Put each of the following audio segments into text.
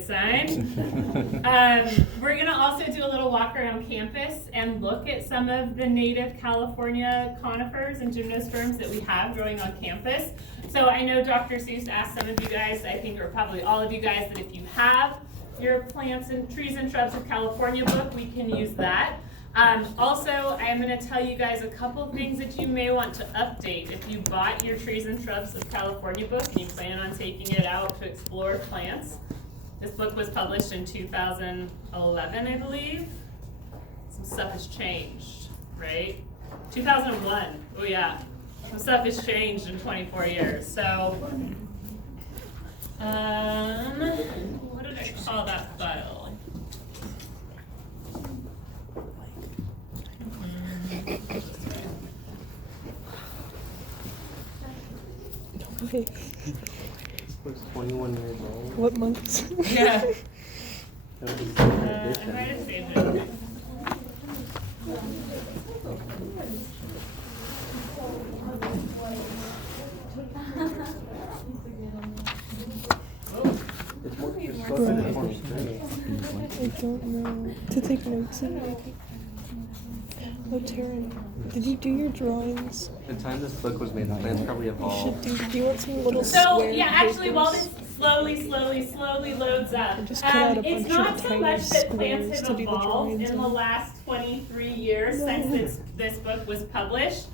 sign. We're going to also do a little walk around campus and look at some of the native California conifers and gymnosperms that we have growing on campus. So I know Dr. Seuss asked some of you guys, I think, or probably all of you guys, that if you have your Plants and Trees and Shrubs of California book, we can use that. Also, I am going to tell you guys a couple things that you may want to update. If you bought your Trees and Shrubs of California book and you plan on taking it out to explore plants, this book was published in 2011, I believe. Some stuff has changed, right? 2001, oh yeah. Some stuff has changed in 24 years. So, what did I call that file? Okay. Was 21 years old. What months? Yeah. That was I might have saved it. It's more, it's closer to 23. I don't know. To take notes of it. Oh, Taryn, did you do your drawings? The time this book was made, the plants probably You evolved. should do you want some little So, square yeah, actually, while papers? this slowly loads up, Just cut out a it's bunch not of so tiny much that plants squares have to do the evolved drawings in the on. last 23 years since this book was published.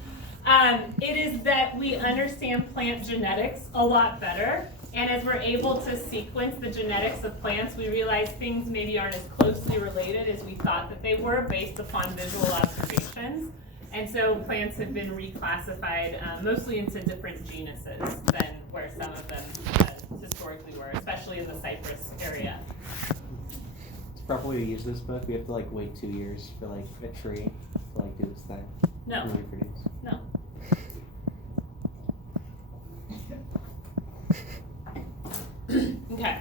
It is that we understand plant genetics a lot better. And as we're able to sequence the genetics of plants, we realize things maybe aren't as closely related as we thought that they were based upon visual observations. And so plants have been reclassified mostly into different genuses than where some of them historically were, especially in the cypress area. To properly use this book, we have to like wait 2 years for like a tree to like do its thing. No, And reproduce. no. Okay.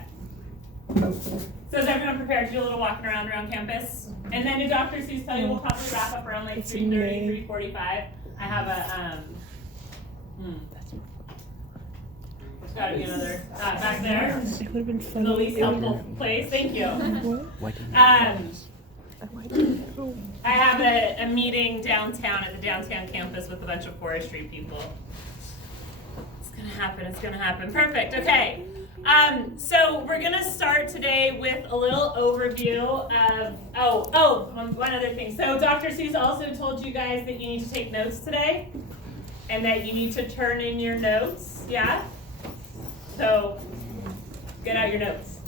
So is everyone prepared to do a little walking around campus? And then did Dr. Seuss tell you we'll probably wrap up around like It's 3:30, May. 3:45? I have a, there's gotta be another, back there, It would have been the funny. least helpful place, thank you. What? I Oh. have a meeting downtown at the downtown campus with a bunch of forestry people. It's gonna happen, perfect, okay. So we're gonna start today with a little overview of, one other thing. So Dr. Seuss also told you guys that you need to take notes today and that you need to turn in your notes, yeah? So get out your notes.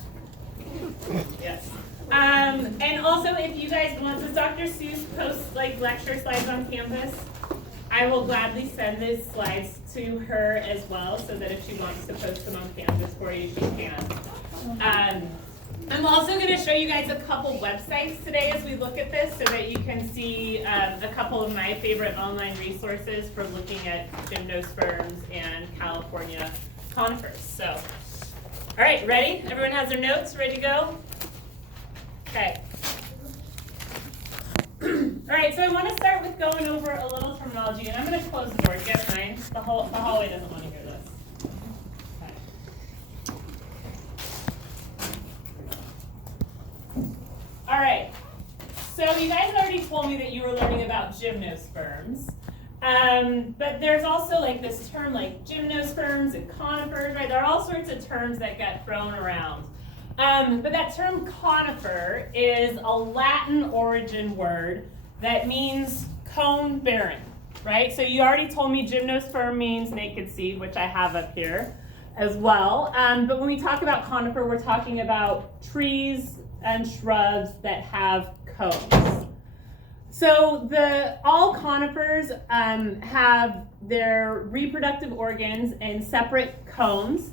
Yes. And also if you guys want, does Dr. Seuss post like lecture slides on campus? I will gladly send these slides to her as well, so that if she wants to post them on campus for you, she can. I'm also going to show you guys a couple websites today as we look at this, so that you can see a couple of my favorite online resources for looking at gymnosperms and California conifers. So, all right, ready? Everyone has their notes, ready to go? Okay. All right, so I want to start with going over a little terminology, and I'm going to close the door. Get mine. The hallway doesn't want to hear this. Okay. All right. So you guys already told me that you were learning about gymnosperms, but there's also like this term like gymnosperms and conifers, right? There are all sorts of terms that get thrown around. But that term conifer is a Latin origin word that means cone bearing, right? So you already told me gymnosperm means naked seed, which I have up here as well. But when we talk about conifer, we're talking about trees and shrubs that have cones. So all conifers have their reproductive organs in separate cones.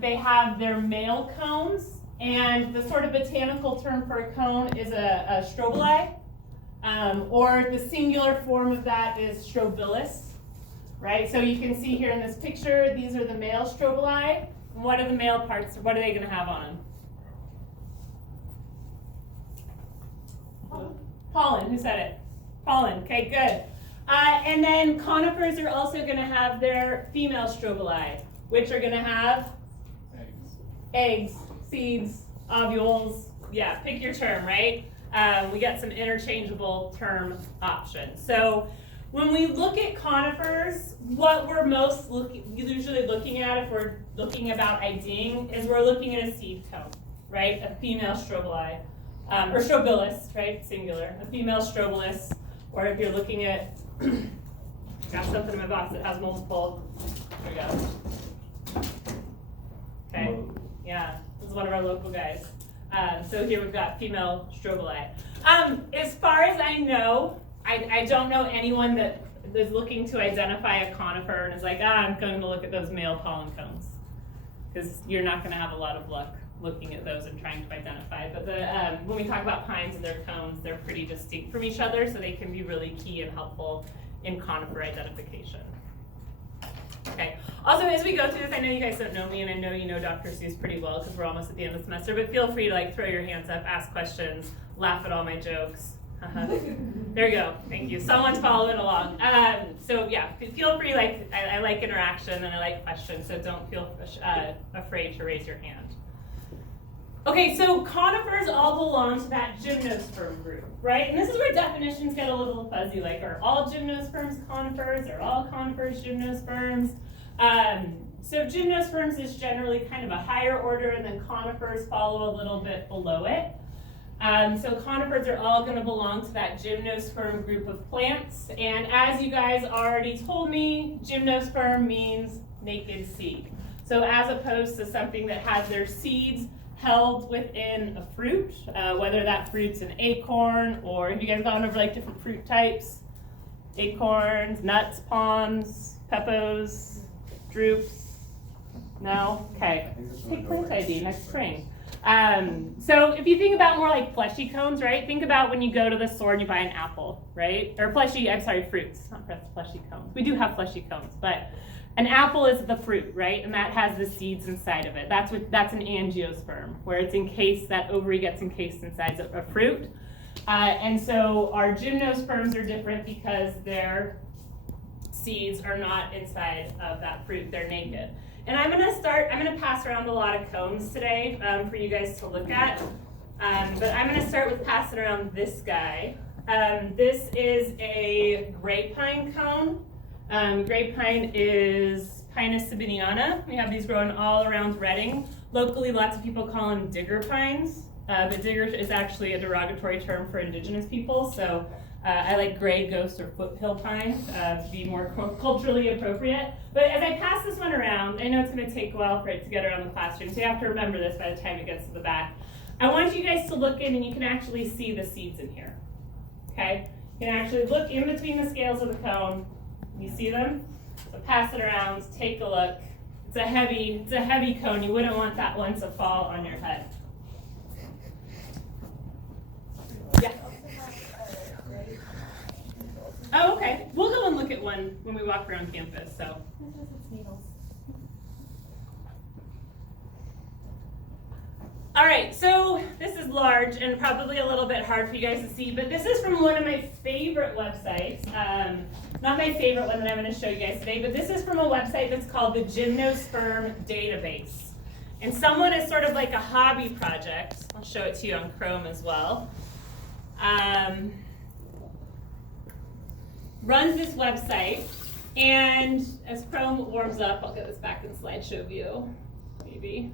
They have their male cones, and the sort of botanical term for a cone is a strobili, or the singular form of that is strobilis, right? So you can see here in this picture, these are the male strobili. And what are the male parts? What are they going to have on them? Pollen. Who said it? Pollen. Okay, good. And then conifers are also going to have their female strobili, which are going to have eggs, seeds, ovules, yeah, pick your term, right? We got some interchangeable term options. So when we look at conifers, what we're usually looking at if we're looking about IDing is we're looking at a seed cone, right? A female strobili, or strobilus, right? Singular. A female strobilus, or if you're looking at, got something in my box that has multiple, there we go. Okay, yeah, this is one of our local guys. So here we've got female strobili. As far as I know, I don't know anyone that is looking to identify a conifer and is like, I'm going to look at those male pollen cones. Because you're not going to have a lot of luck looking at those and trying to identify. But when we talk about pines and their cones, they're pretty distinct from each other, so they can be really key and helpful in conifer identification. Okay. Also, as we go through this, I know you guys don't know me, and I know you know Dr. Seuss pretty well because we're almost at the end of the semester, but feel free to like throw your hands up, ask questions, laugh at all my jokes. There you go. Thank you. Someone's following along. So yeah, feel free. Like I like interaction and I like questions, so don't feel afraid to raise your hand. Okay, so conifers all belong to that gymnosperm group, right? And this is where definitions get a little fuzzy. Like, are all gymnosperms conifers? Are all conifers gymnosperms? So gymnosperms is generally kind of a higher order, and then conifers follow a little bit below it. So conifers are all going to belong to that gymnosperm group of plants. And as you guys already told me, gymnosperm means naked seed. So as opposed to something that has their seeds held within a fruit, whether that fruit's an acorn, or have you guys gone over like different fruit types? Acorns, nuts, palms, peppos, drupes? No? Okay. Take plant ID next spring. So if you think about more like fleshy cones, right? Think about when you go to the store and you buy an apple, right? Or fruits, not fleshy cones. We do have fleshy cones, but an apple is the fruit, right? And that has the seeds inside of it. That's an angiosperm, where it's encased, that ovary gets encased inside a fruit. And so our gymnosperms are different because their seeds are not inside of that fruit, they're naked. And I'm gonna pass around a lot of cones today for you guys to look at. But I'm gonna start with passing around this guy. This is a gray pine cone. Gray pine is Pinus sabiniana. We have these growing all around Reading. Locally, lots of people call them digger pines, but digger is actually a derogatory term for indigenous people, so I like gray ghost or foothill pine to be more culturally appropriate. But as I pass this one around, I know it's going to take a while for it to get around the classroom, so you have to remember this by the time it gets to the back. I want you guys to look in and you can actually see the seeds in here, okay? You can actually look in between the scales of the cone. You see them? So pass it around, take a look. It's a heavy cone. You wouldn't want that one to fall on your head. Yeah. Oh, okay. We'll go and look at one when we walk around campus. So. All right, so this is large and probably a little bit hard for you guys to see, but this is from one of my favorite websites. Not my favorite one that I'm going to show you guys today, but this is from a website that's called the Gymnosperm Database. And someone is sort of like a hobby project. I'll show it to you on Chrome as well. Runs this website, and as Chrome warms up, I'll get this back in slideshow view, maybe.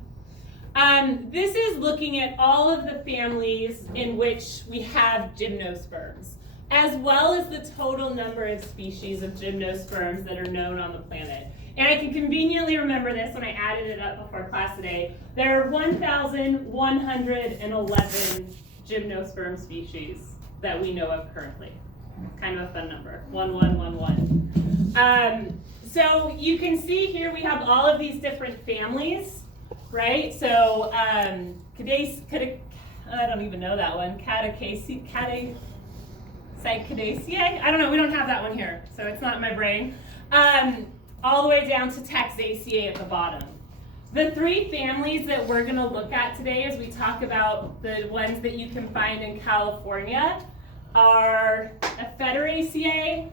This is looking at all of the families in which we have gymnosperms, as well as the total number of species of gymnosperms that are known on the planet. And I can conveniently remember this when I added it up before class today. There are 1,111 gymnosperm species that we know of currently. Kind of a fun number, 1111. So you can see here we have all of these different families. Right, so I don't even know that one. Catacasiae. I don't know. We don't have that one here, so it's not in my brain. All the way down to Taxaceae at the bottom. The three families that we're going to look at today, as we talk about the ones that you can find in California, are Ephederaceae,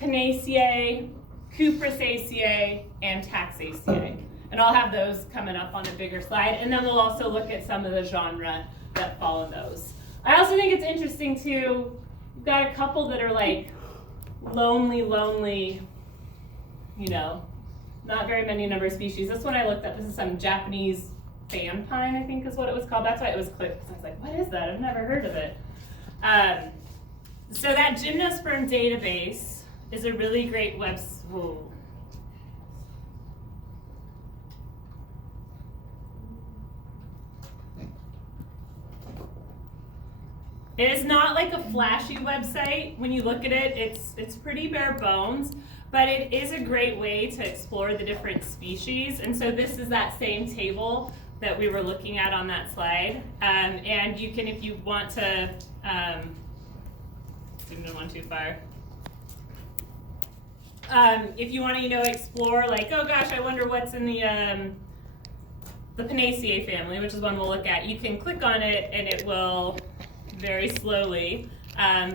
Pinaceae, Cupressaceae, and Taxaceae. And I'll have those coming up on a bigger slide. And then we'll also look at some of the genre that follow those. I also think it's interesting too, we've got a couple that are like lonely, you know, not very many number of species. This one I looked up, this is some Japanese fan pine, I think is what it was called. That's why it was clipped, because I was like, what is that? I've never heard of it. So that gymnosperm database is a really great website. It is not like a flashy website. When you look at it, it's pretty bare bones, but it is a great way to explore the different species. And so this is that same table that we were looking at on that slide. And you can, if you want to, zoomed in one too far. If you want to, you know, explore like, oh gosh, I wonder what's in the Pinaceae family, which is one we'll look at. You can click on it and it will very slowly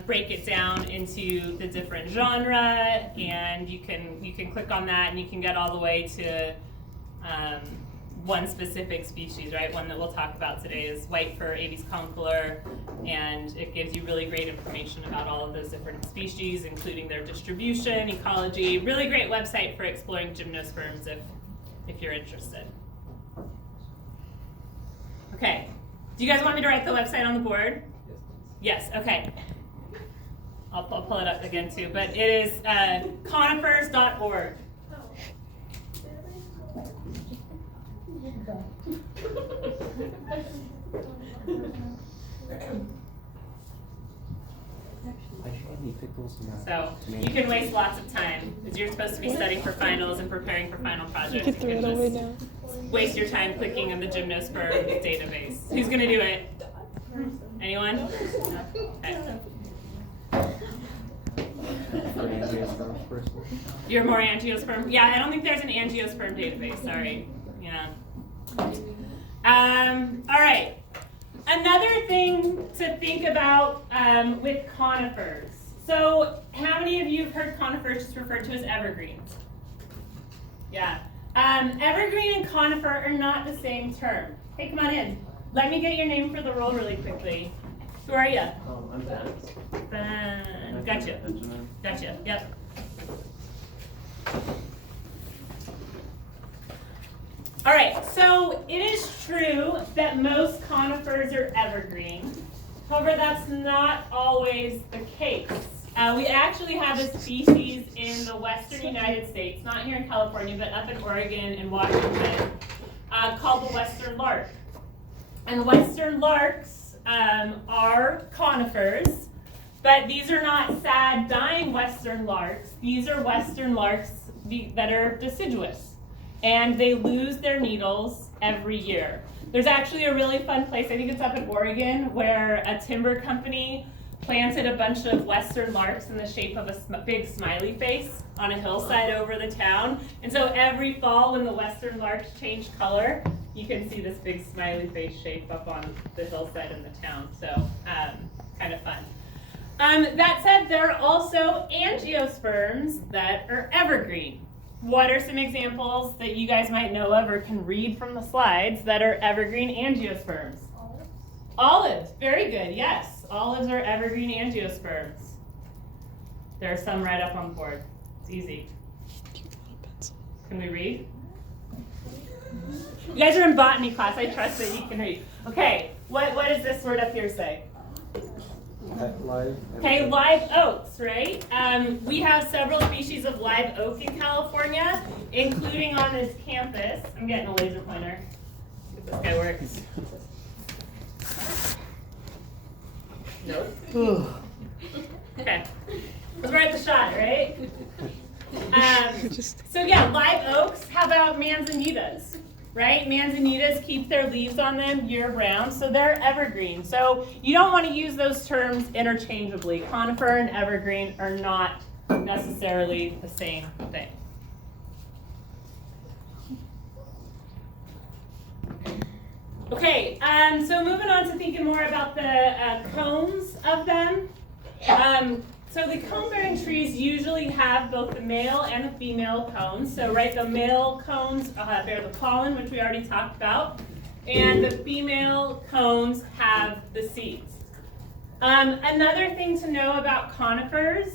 break it down into the different genre, and you can click on that and you can get all the way to one specific species, right? One that we'll talk about today is white fur Aves concolor, and it gives you really great information about all of those different species, including their distribution, ecology. Really great website for exploring gymnosperms if you're interested. Okay, do you guys want me to write the website on the board? Yes, okay. I'll pull it up again too, but it is connifers.org. So you can waste lots of time because you're supposed to be studying for finals and preparing for final projects. You can throw it away now. Waste your time clicking on the gymnosperm database. Who's gonna do it? Anyone? Okay. You're more angiosperm? Yeah, I don't think there's an angiosperm database, sorry. Yeah. All right. Another thing to think about with conifers. So how many of you have heard conifers just referred to as evergreens? Yeah. Evergreen and conifer are not the same term. Hey, come on in. Let me get your name for the role really quickly. Who are you? I'm Ben. Ben. Gotcha. Gotcha. Yep. All right, so it is true that most conifers are evergreen. However, that's not always the case. We actually have a species in the western United States, not here in California, but up in Oregon and Washington, called the western lark. And western larks are conifers, but these are not sad, dying western larks. These are western larks that are deciduous, and they lose their needles every year. There's actually a really fun place, I think it's up in Oregon, where a timber company planted a bunch of western larks in the shape of a big smiley face on a hillside over the town. And so every fall when the western larks change color, you can see this big smiley face shape up on the hillside in the town. So kind of fun. That said, there are also angiosperms that are evergreen. What are some examples that you guys might know of or can read from the slides that are evergreen angiosperms? Olives, very good, yes. Olives are evergreen angiosperms. There are some right up on the board. It's easy. Can we read? You guys are in botany class. I trust that you can read. Okay, what does this word up here say? Live. Okay, live oaks, right? We have several species of live oak in California, including on this campus. I'm getting a laser pointer. See if this guy works. Nope. Okay. Let's write the shot, right? So yeah, live oaks. How about manzanitas? Right? Manzanitas keep their leaves on them year-round, so they're evergreen. So you don't want to use those terms interchangeably. Conifer and evergreen are not necessarily the same thing. Okay, so moving on to thinking more about the cones of them. So the cone-bearing trees usually have both the male and the female cones. So right, the male cones bear the pollen, which we already talked about, and the female cones have the seeds. Another thing to know about conifers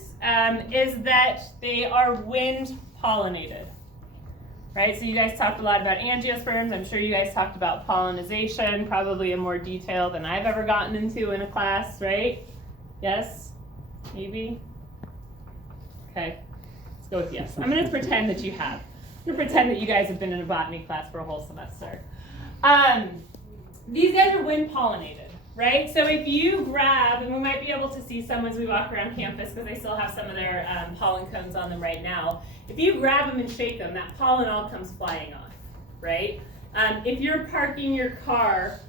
is that they are wind pollinated. Right, so you guys talked a lot about angiosperms. I'm sure you guys talked about pollinization, probably in more detail than I've ever gotten into in a class, right? Yes? Maybe? Okay, let's go with yes. I'm going to pretend that you have. I'm going to pretend that you guys have been in a botany class for a whole semester. These guys are wind pollinated, right? So if you grab, and we might be able to see some as we walk around campus because they still have some of their pollen cones on them right now. If you grab them and shake them, that pollen all comes flying off, right? If you're parking your car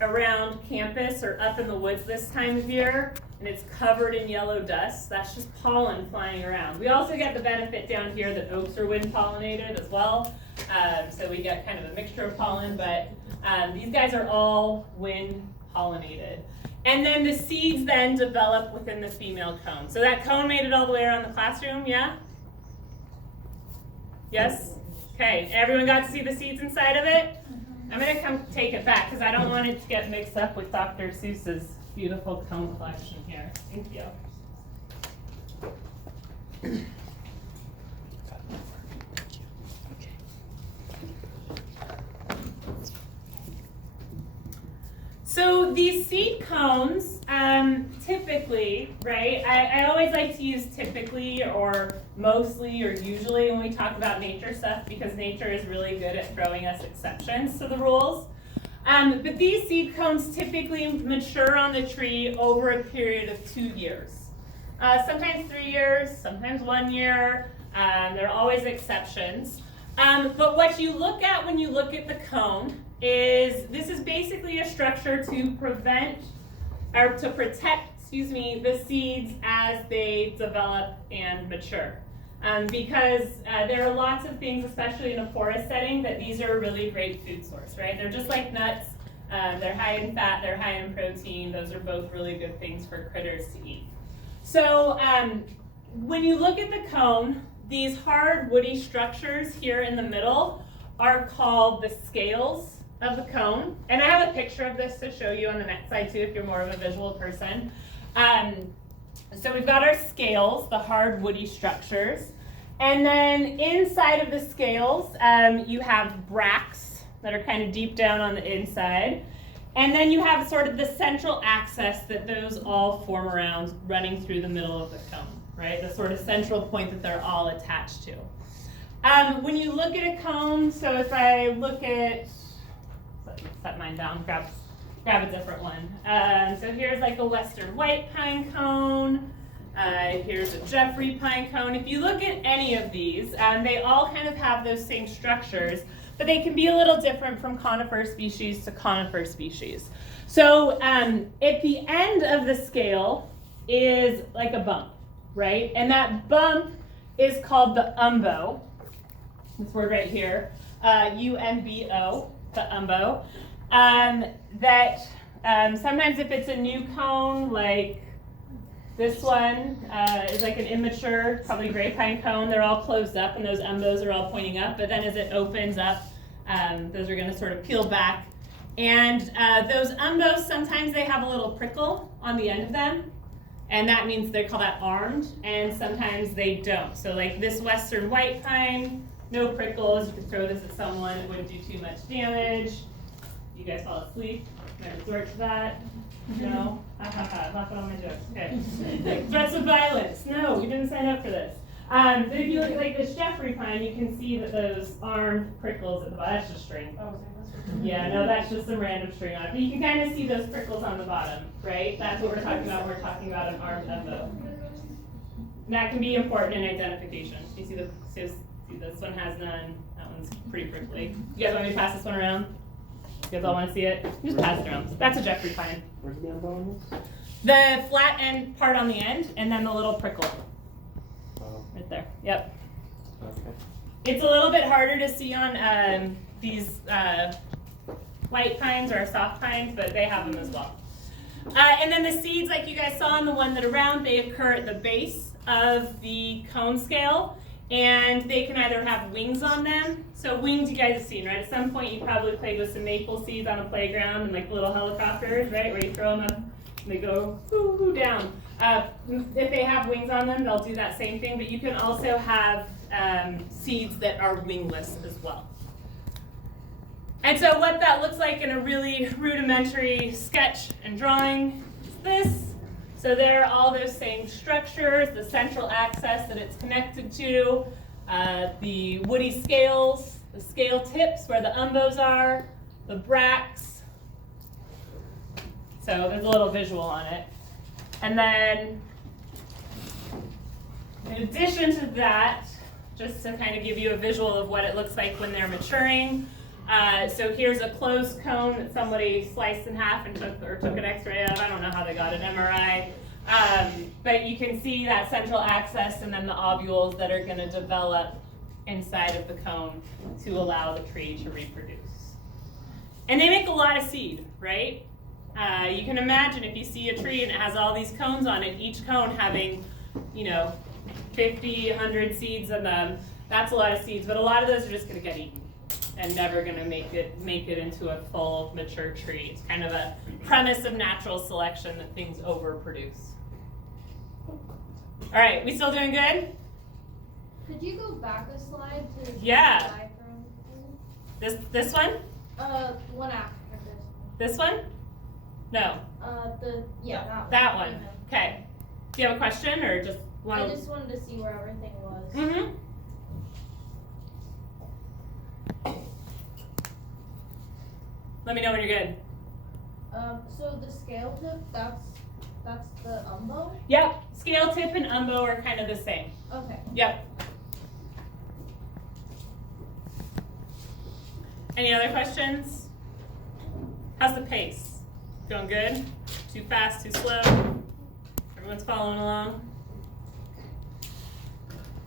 around campus or up in the woods this time of year and it's covered in yellow dust, that's just pollen flying around. We also get the benefit down here that oaks are wind pollinated as well. So we get kind of a mixture of pollen, but these guys are all wind pollinated. And then the seeds then develop within the female cone. So that cone made it all the way around the classroom, yeah? Yes? Okay, everyone got to see the seeds inside of it? I'm going to come take it back because I don't want it to get mixed up with Dr. Seuss's beautiful cone collection here. Thank you. So these seed cones, typically, right, I always like to use typically or mostly or usually when we talk about nature stuff because nature is really good at throwing us exceptions to the rules. But these seed cones typically mature on the tree over a period of 2 years. Sometimes 3 years, sometimes 1 year. There are always exceptions. But what you look at when you look at the cone is this is basically a structure to prevent or to protect, the seeds as they develop and mature. Because there are lots of things, especially in a forest setting, that these are a really great food source, right? They're just like nuts. They're high in fat, they're high in protein. Those are both really good things for critters to eat. So when you look at the cone, these hard woody structures here in the middle are called the scales of the cone. And I have a picture of this to show you on the next slide too if you're more of a visual person. So we've got our scales, the hard woody structures. And then inside of the scales, you have bracts that are kind of deep down on the inside. And then you have sort of the central axis that those all form around running through the middle of the cone, right? The sort of central point that they're all attached to. When you look at a cone, so if I look at, set mine down, grab a different one. So here's like a western white pine cone. Here's a Jeffrey pine cone. If you look at any of these, they all kind of have those same structures, but they can be a little different from conifer species to conifer species. So at the end of the scale is like a bump, right? And that bump is called the umbo. This word right here, U-M-B-O, the umbo. Sometimes if it's a new cone, like this one is like an immature, probably gray pine cone, they're all closed up and those umbos are all pointing up, but then as it opens up, those are going to sort of peel back. And those umbos, sometimes they have a little prickle on the end of them, and that means they call that armed, and sometimes they don't. So like this western white pine, no prickles, you could throw this at someone, it wouldn't do too much damage. You guys fall asleep? Can I resort to that? No? Laughing on my jokes. Okay. Like, threats of violence. No, we didn't sign up for this. But if you look at like this Jeffrey pine, you can see that those armed prickles at the bottom. That's just string. Yeah, no, that's just some random string on it. But you can kind of see those prickles on the bottom, right? That's what we're talking about. We're talking about an armed umbo. That can be important in identification. You see this one has none. That one's pretty prickly. You guys want me to pass this one around? You guys all want to see it? Just pass it around. That's a Jeffrey pine. Where's the umbo on this? The flat end part on the end, and then the little prickle. Oh. Right there. Yep. Okay. It's a little bit harder to see on these white pines or soft pines, but they have them as well. And then the seeds, like you guys saw in the one that are round, they occur at the base of the cone scale, and they can either have wings on them. So wings you guys have seen, right? At some point you probably played with some maple seeds on a playground and like little helicopters, right? Where you throw them up and they go whoo, down. If they have wings on them, they'll do that same thing, but you can also have seeds that are wingless as well. And so what that looks like in a really rudimentary sketch and drawing is this. So there are all those same structures, the central axis that it's connected to, the woody scales, the scale tips where the umbos are, the bracts. So there's a little visual on it. And then, in addition to that, just to kind of give you a visual of what it looks like when they're maturing, so here's a closed cone that somebody sliced in half and took an x-ray of. I don't know how they got an MRI. But you can see that central axis and then the ovules that are going to develop inside of the cone to allow the tree to reproduce. And they make a lot of seed, right? You can imagine if you see a tree and it has all these cones on it, each cone having, 50, 100 seeds in them, that's a lot of seeds, but a lot of those are just going to get eaten and never going to make it into a full mature tree. It's kind of a premise of natural selection that things overproduce. All right, we still doing good? Could you go back a slide to Yeah. the diagram? This one? One after This one? No. That one. That one. Okay. Do you have a question or just want I just wanted to see where everything was. Mm-hmm. Let me know when you're good. So the scale tip, that's the umbo? Yep. Scale tip and umbo are kind of the same. Okay. Yep. Any other questions? How's the pace? Going good? Too fast, too slow? Everyone's following along?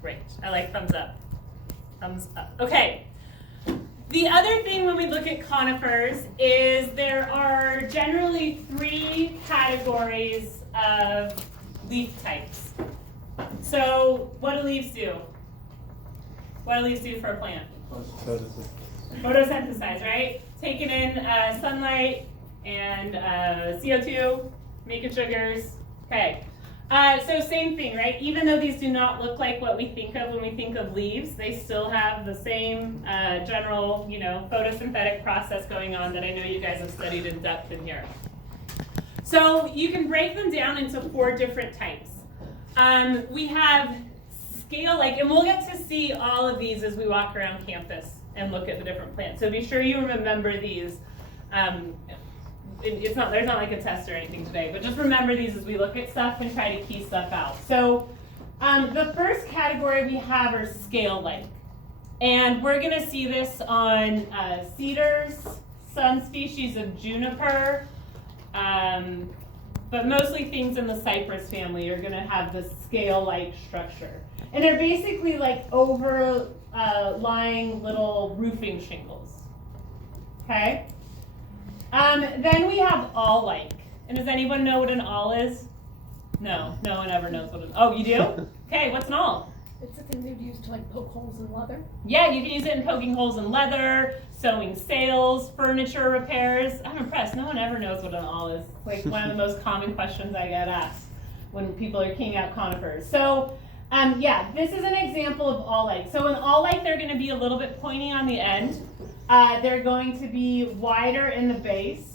Great. I like thumbs up. Thumbs up. Okay. The other thing when we look at conifers is there are generally 3 categories of leaf types. So what do leaves do? What do leaves do for a plant? Photosynthesize, right? Taking in sunlight and CO2, making sugars. Okay. So same thing, right? Even though these do not look like what we think of when we think of leaves, they still have the same general, photosynthetic process going on that I know you guys have studied in depth in here. So you can break them down into 4 different types. We have scale, and we'll get to see all of these as we walk around campus and look at the different plants. So be sure you remember these. There's not like a test or anything today, but just remember these as we look at stuff and try to key stuff out. So the first category we have are scale-like. And we're going to see this on cedars, some species of juniper, but mostly things in the cypress family are going to have this scale-like structure. And they're basically like overlying little roofing shingles. Okay? Then we have awl-like. And does anyone know what an awl is? No one ever knows what an awl. Oh, you do? Okay, what's an awl? It's a thing they'd use to poke holes in leather. Yeah, you can use it in poking holes in leather, sewing sails, furniture repairs. I'm impressed. No one ever knows what an awl is. It's like one of the most common questions I get asked when people are keying out conifers. So, this is an example of awl-like. So an awl-like, they're going to be a little bit pointy on the end. They're going to be wider in the base.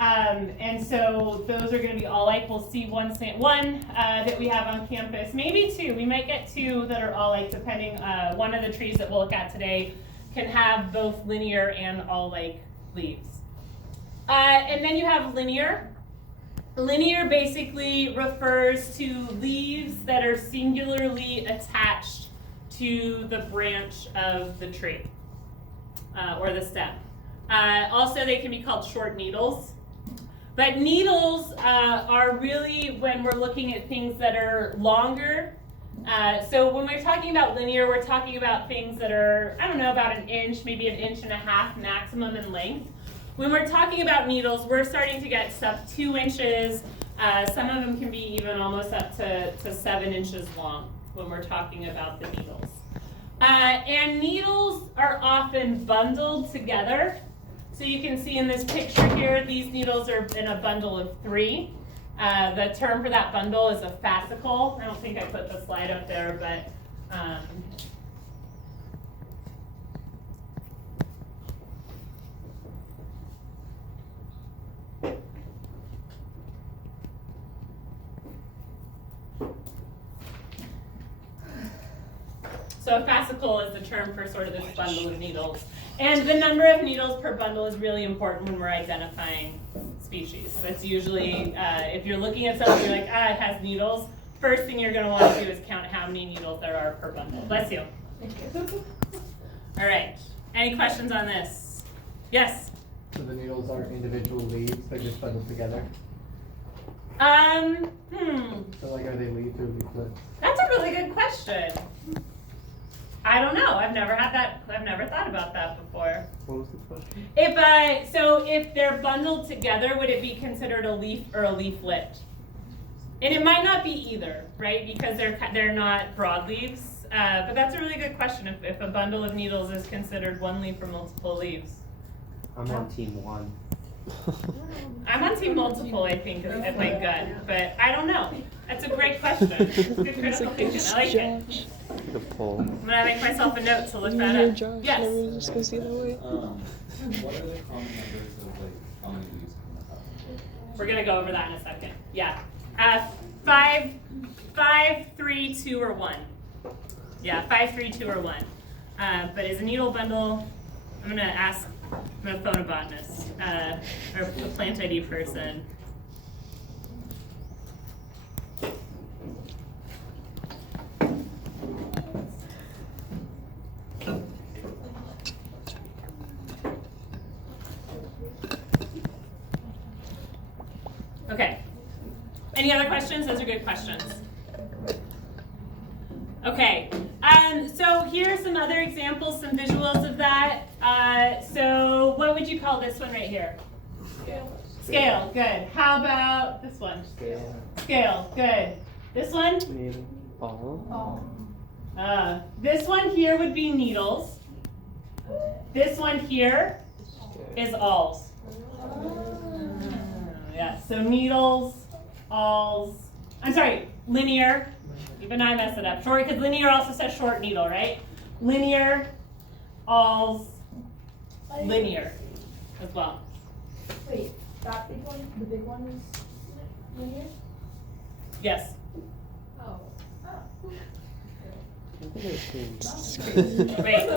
And so those are going to be awl-like. We'll see one that we have on campus, maybe 2. We might get 2 that are awl-like, depending. One of the trees that we'll look at today can have both linear and awl-like leaves. And then you have linear. Linear basically refers to leaves that are singularly attached to the branch of the tree or the stem. Also, they can be called short needles. But needles are really when we're looking at things that are longer. So when we're talking about linear, we're talking about things that are, about 1 inch, maybe 1.5 inches maximum in length. when we're talking about needles, we're starting to get stuff 2 inches. Some of them can be even almost up to 7 inches long when we're talking about the needles. And needles are often bundled together. So you can see in this picture here, these needles are in a bundle of 3. The term for that bundle is a fascicle. I don't think I put the slide up there, but so a fascicle is the term for sort of this bundle of needles. And the number of needles per bundle is really important when we're identifying species. That's usually, if you're looking at something, you're like, it has needles, first thing you're going to want to do is count how many needles there are per bundle. Bless you. Thank you. All right. Any questions on this? Yes? So the needles are individual leaves, they're just bundled together? So like, are they leaves or leaflets? That's a really good question. I don't know. I've never thought about that before. What was the question? If they're bundled together, would it be considered a leaf or a leaflet? And it might not be either, right? Because they're not broadleaves. But that's a really good question. If a bundle of needles is considered one leaf or multiple leaves. I'm on team 1. I'm on team multiple, I think, at my gut. But I don't know. That's a great question. It's good critical thinking. I like it. The poll. I'm gonna make myself a note to look You that hear up. Josh, Yes. and everyone just goes the other way. What are the common numbers of like how many leaves can have? We're gonna go over that in a second. Yeah. 5, 3, 2, or 1. Yeah, 5, 3, 2, or 1. But is a needle bundle? I'm gonna phone a botanist or a plant ID person. Okay. Any other questions? Those are good questions. Okay. So here are some other examples, some visuals of that. So what would you call this one right here? Scale. Good. How about this one? Scale. Good. This one? All. This one here would be needles. This one here is awls. Yeah, so needles, awls, I'm sorry, linear. Even I mess it up. Short, because linear also says short needle, right? Linear, awls, linear as well. Wait, that big one, the big one is linear? Yes. Oh. Wait.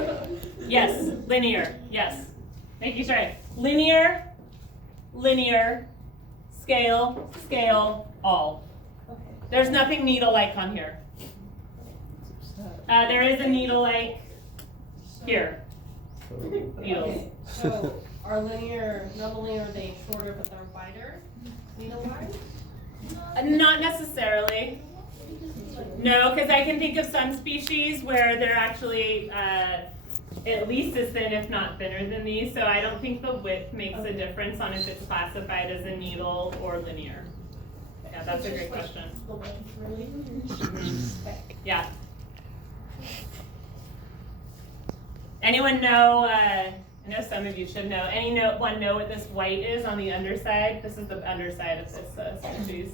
Yes, linear. Yes. Thank you, sorry. Linear, linear, scale, scale, all. Okay. There's nothing needle-like on here. There is a needle-like here. Needles. So are linear, not only are they shorter, but they're wider, needle-wise? Not necessarily. No, because I can think of some species where they're actually at least as thin, if not thinner than these. So I don't think the width makes a difference on if it's classified as a needle or linear. Yeah, that's a great question. The length, really? Yeah. Anyone know, I know some of you should know, anyone know what this white is on the underside? This is the underside of this species.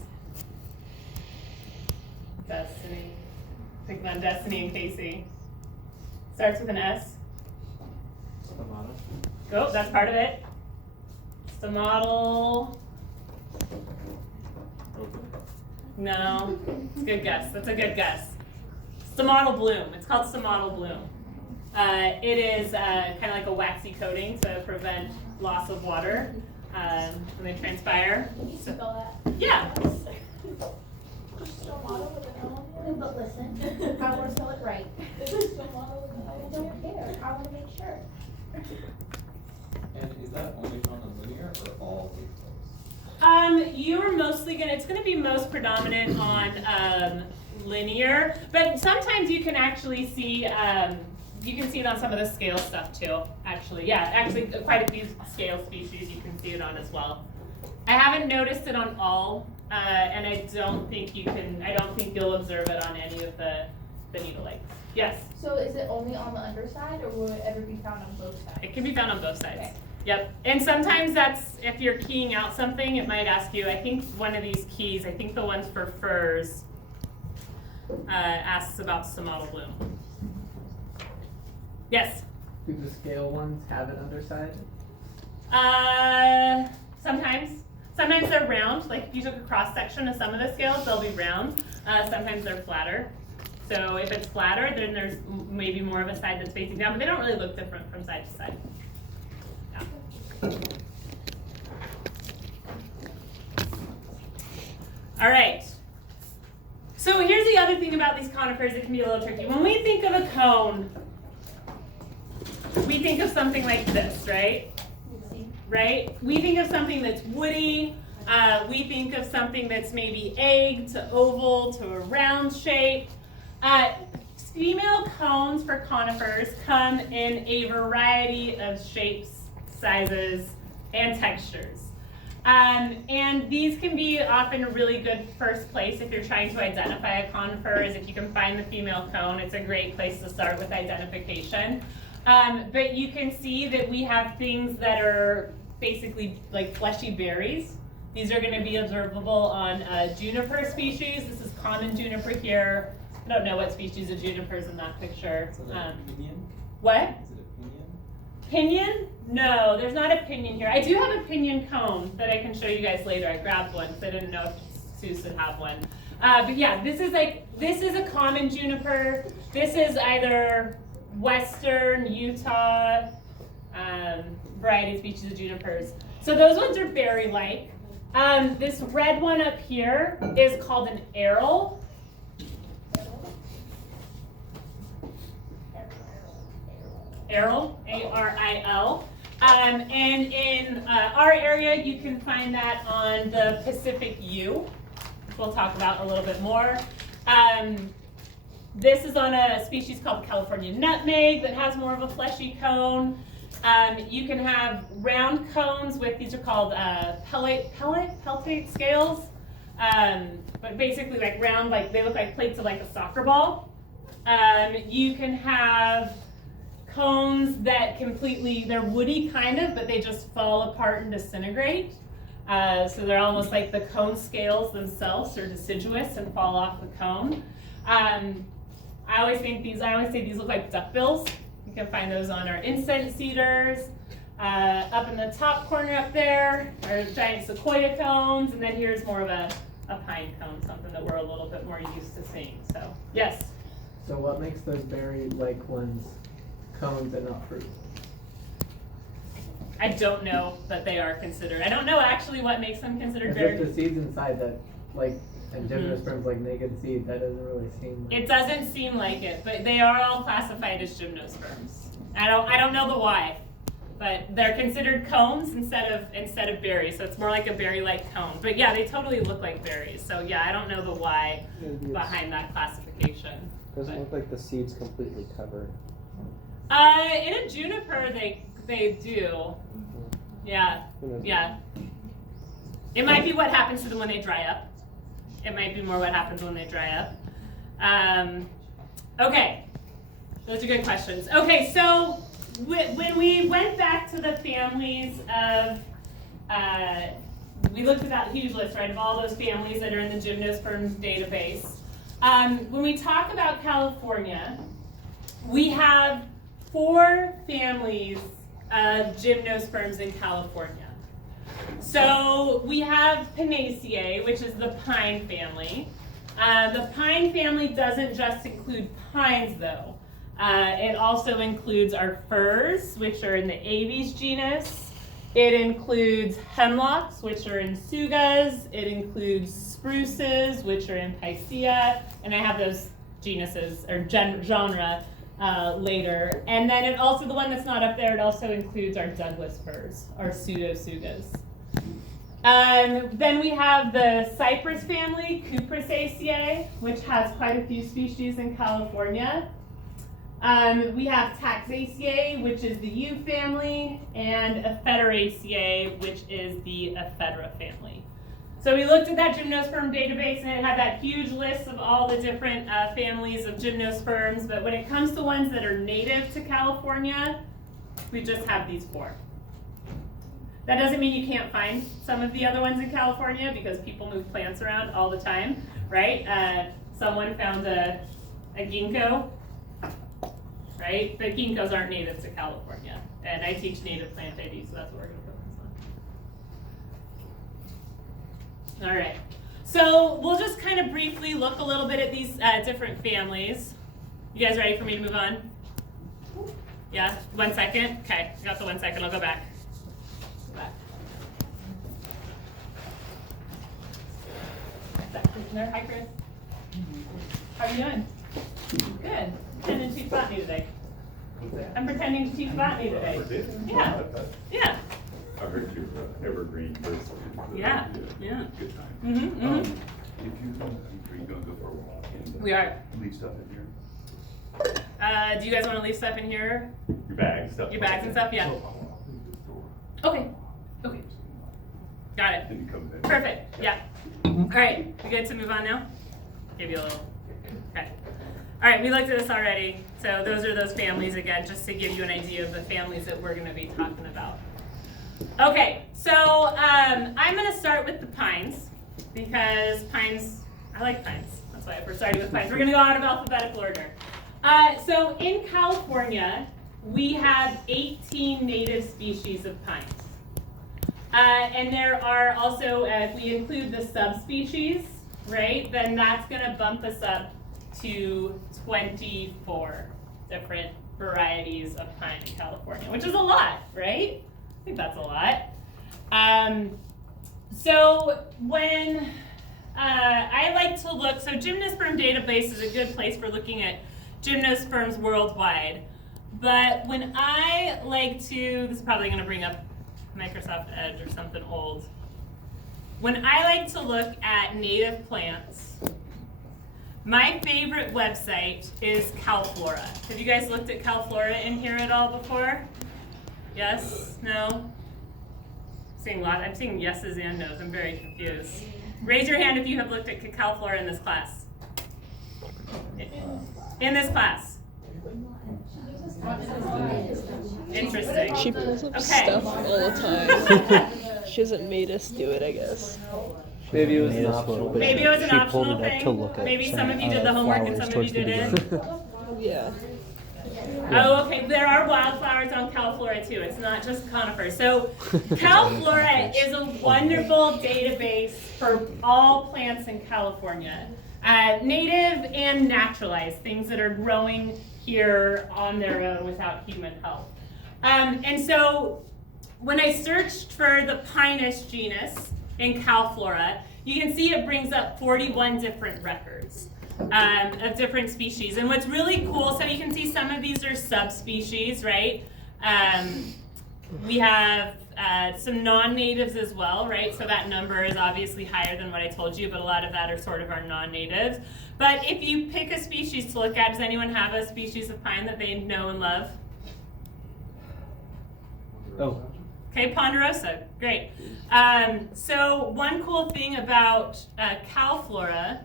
Destiny. Thinking on Destiny and Casey. Starts with an S. Oh, that's part of it. Stomatal. No, it's a good guess. That's a good guess. Stomatal bloom. It's called stomatal bloom. It is kind of like a waxy coating to prevent loss of water when they transpire. Can you spell that? Yeah. Stomato with an L on the end? But listen, I want to spell it right. Stomato with an L. I don't care. I want to make sure. And is that only found on linear or all leaf close? You're mostly it's gonna be most predominant on linear, but sometimes you can actually see you can see it on some of the scale stuff too, actually. Yeah, actually quite a few scale species you can see it on as well. I haven't noticed it on all, and I don't think you'll observe it on any of the needle legs. Yes? So is it only on the underside, or will it ever be found on both sides? It can be found on both sides. Okay. Yep. And sometimes that's, if you're keying out something, it might ask you, I think one of these keys, I think the ones for furs, asks about somatal bloom. Yes? Do the scale ones have an underside? Sometimes. Sometimes they're round. Like if you took a cross section of some of the scales, they'll be round. Sometimes they're flatter. So if it's flatter, then there's maybe more of a side that's facing down, but they don't really look different from side to side. Yeah. All right. So here's the other thing about these conifers that can be a little tricky. When we think of a cone, we think of something like this, right? Right? We think of something that's woody. We think of something that's maybe egg to oval to a round shape. Female cones for conifers come in a variety of shapes, sizes, and textures. And these can be often a really good first place if you're trying to identify a conifer, is if you can find the female cone. It's a great place to start with identification. But you can see that we have things that are basically like fleshy berries. These are going to be observable on juniper species. This is common juniper here. I don't know what species of juniper is in that picture. Is it a pinion? What? Is it a pinion? Pinion? No, there's not a pinion here. I do have a pinion cone that I can show you guys later. I grabbed one because I didn't know if Seuss would have one. But yeah, this is a common juniper. This is either Western Utah variety species of junipers. So those ones are berry-like. This red one up here is called an aril. Aril, A-R-I-L. And in our area, you can find that on the Pacific U, which we'll talk about a little bit more. This is on a species called California nutmeg that has more of a fleshy cone. You can have round cones with, these are called peltate scales. But basically like round, like they look like plates of like a soccer ball. You can have cones that they're woody kind of, but they just fall apart and disintegrate. So they're almost like the cone scales themselves are deciduous and fall off the cone. I always say these look like duckbills. You can find those on our incense cedars. Up in the top corner up there are giant sequoia cones, and then here's more of a pine cone, something that we're a little bit more used to seeing. So, yes? So what makes those berry-like ones cones and not fruit? I don't know that they are considered. I don't know actually what makes them considered As berry. if the seeds inside that, like, and gymnosperms like naked seed, that doesn't really seem like It doesn't seem like it, but they are all classified as gymnosperms. I don't know the why, but they're considered cones instead of berries, so it's more like a berry-like cone. But yeah, they totally look like berries. So yeah, I don't know the why behind that classification. Doesn't look like the seed's completely covered. In a juniper, they do. Yeah, yeah. It might be what happens to them when they dry up. It might be more what happens when they dry up. Okay, those are good questions. Okay, so when we went back to the families of, we looked at that huge list, right, of all those families that are in the gymnosperms database. When we talk about California, we have 4 families of gymnosperms in California. So we have Pinaceae, which is the pine family. The pine family doesn't just include pines, though. It also includes our firs, which are in the Aves genus. It includes hemlocks, which are in Tsugas. It includes spruces, which are in Picea. And I have those genuses, or genre, later. And then it also, the one that's not up there, it also includes our Douglas firs, our pseudotsugas. Then we have the cypress family, Cupressaceae, which has quite a few species in California. We have Taxaceae, which is the yew family, and Ephederaceae, which is the Ephedra family. So we looked at that gymnosperm database, and it had that huge list of all the different families of gymnosperms, but when it comes to ones that are native to California, we just have these 4. That doesn't mean you can't find some of the other ones in California, because people move plants around all the time, right? Someone found a ginkgo, right? But ginkgos aren't native to California, and I teach native plant ID, so that's what we're going to focus on. All right, so we'll just kind of briefly look a little bit at these different families. You guys ready for me to move on? Yeah, 1 second? Okay, got the 1 second, I'll go back. Hi, Chris. How are you doing? Good. Pretending to teach botany today. I'm pretending to teach botany today. Yeah. Yeah. I heard you're evergreen person. Yeah. Yeah. Good time. Mm-hmm. If are you gonna go for a walk and We are. leave stuff in here? Do you guys want to leave stuff in here? Your bags, stuff. Your bags and stuff? Yeah. Okay. Okay. Got it. Then you come in. Perfect. Yeah. All right. We good to move on now? Give you a little. Okay. All right. We looked at this already. So those are those families again, just to give you an idea of the families that we're going to be talking about. Okay. So I'm going to start with the pines because pines. I like pines. That's why we're starting with pines. We're going to go out of alphabetical order. So in California, we have 18 native species of pines. And there are also, if we include the subspecies, right, then that's going to bump us up to 24 different varieties of pine in California, which is a lot, right? I think that's a lot. So when I like to look, so Gymnosperm database is a good place for looking at gymnosperms worldwide. But when I like to, this is probably going to bring up Microsoft Edge or something old. When I like to look at native plants, my favorite website is CalFlora. Have you guys looked at CalFlora in here at all before? Yes? No? I'm seeing yeses and nos. I'm very confused. Raise your hand if you have looked at CalFlora in this class. In this class. Interesting. She pulls up Okay. stuff all the time. She hasn't made us do it, I guess. Maybe it was Made an us optional look, thing. Maybe it was an she optional pulled it up thing. to look at Maybe some of you did some, the homework and flowers some of you towards the didn't. beginning. Yeah. Oh, okay. There are wildflowers on CalFlora too. It's not just conifers. So CalFlora is a wonderful database for all plants in California. Native and naturalized, things that are growing here on their own without human help. And so when I searched for the Pinus genus in CalFlora, you can see it brings up 41 different records of different species. And what's really cool, so you can see some of these are subspecies, right? We have some non-natives as well, right? So that number is obviously higher than what I told you, but a lot of that are sort of our non-natives. But if you pick a species to look at, does anyone have a species of pine that they know and love? Oh. Okay, Ponderosa, great. So one cool thing about CalFlora,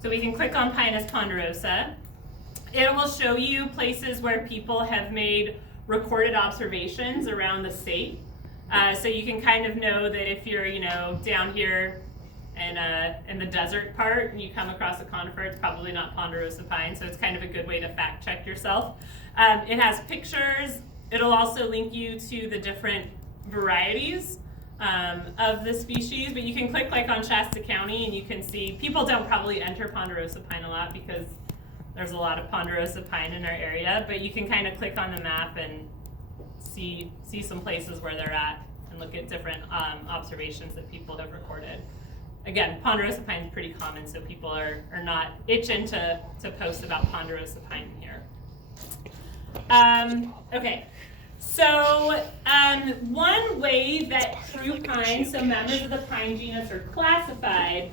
so we can click on Pinus ponderosa, it will show you places where people have made recorded observations around the state. So you can kind of know that if you're, down here in the desert part and you come across a conifer, it's probably not ponderosa pine, so it's kind of a good way to fact check yourself. It has pictures. It'll also link you to the different varieties of the species, but you can click like on Shasta County and you can see, people don't probably enter ponderosa pine a lot because there's a lot of ponderosa pine in our area, but you can kind of click on the map and see some places where they're at and look at different observations that people have recorded. Again, ponderosa pine is pretty common, so people are not itching to post about ponderosa pine here. Okay, so one way that true pine, so members of the pine genus, are classified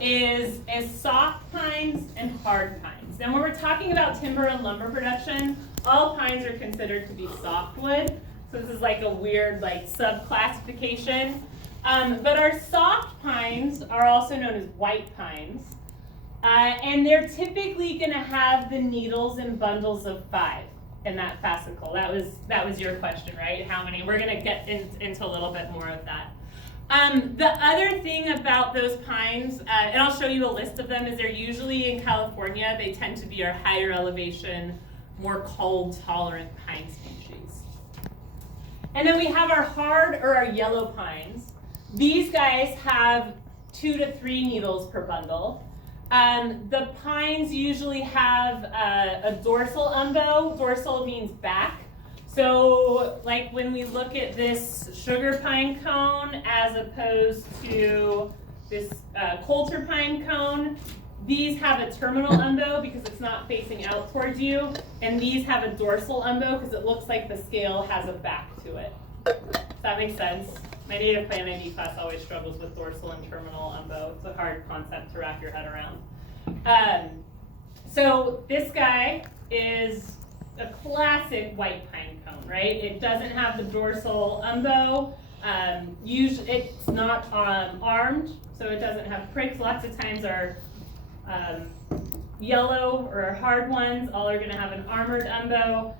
is soft pines and hard pines. And when we're talking about timber and lumber production, all pines are considered to be softwood. So this is like a weird like sub-classification. But our soft pines are also known as white pines. And they're typically going to have the needles in bundles of 5 in that fascicle. That was your question, right? How many? We're going to get into a little bit more of that. The other thing about those pines, and I'll show you a list of them, is they're usually in California. They tend to be our higher elevation, more cold tolerant pine species. And then we have our hard or our yellow pines. These guys have 2 to 3 needles per bundle. The pines usually have a dorsal umbo. Dorsal means back. So like when we look at this sugar pine cone as opposed to this coulter pine cone, these have a terminal umbo because it's not facing out towards you, and these have a dorsal umbo because it looks like the scale has a back to it. Does that make sense? My native plant ID class always struggles with dorsal and terminal umbo. It's a hard concept to wrap your head around. So this guy is a classic white pine cone, right? It doesn't have the dorsal umbo. Usually it's not armed, so it doesn't have pricks. Lots of times our yellow or hard ones all are going to have an armored umbo.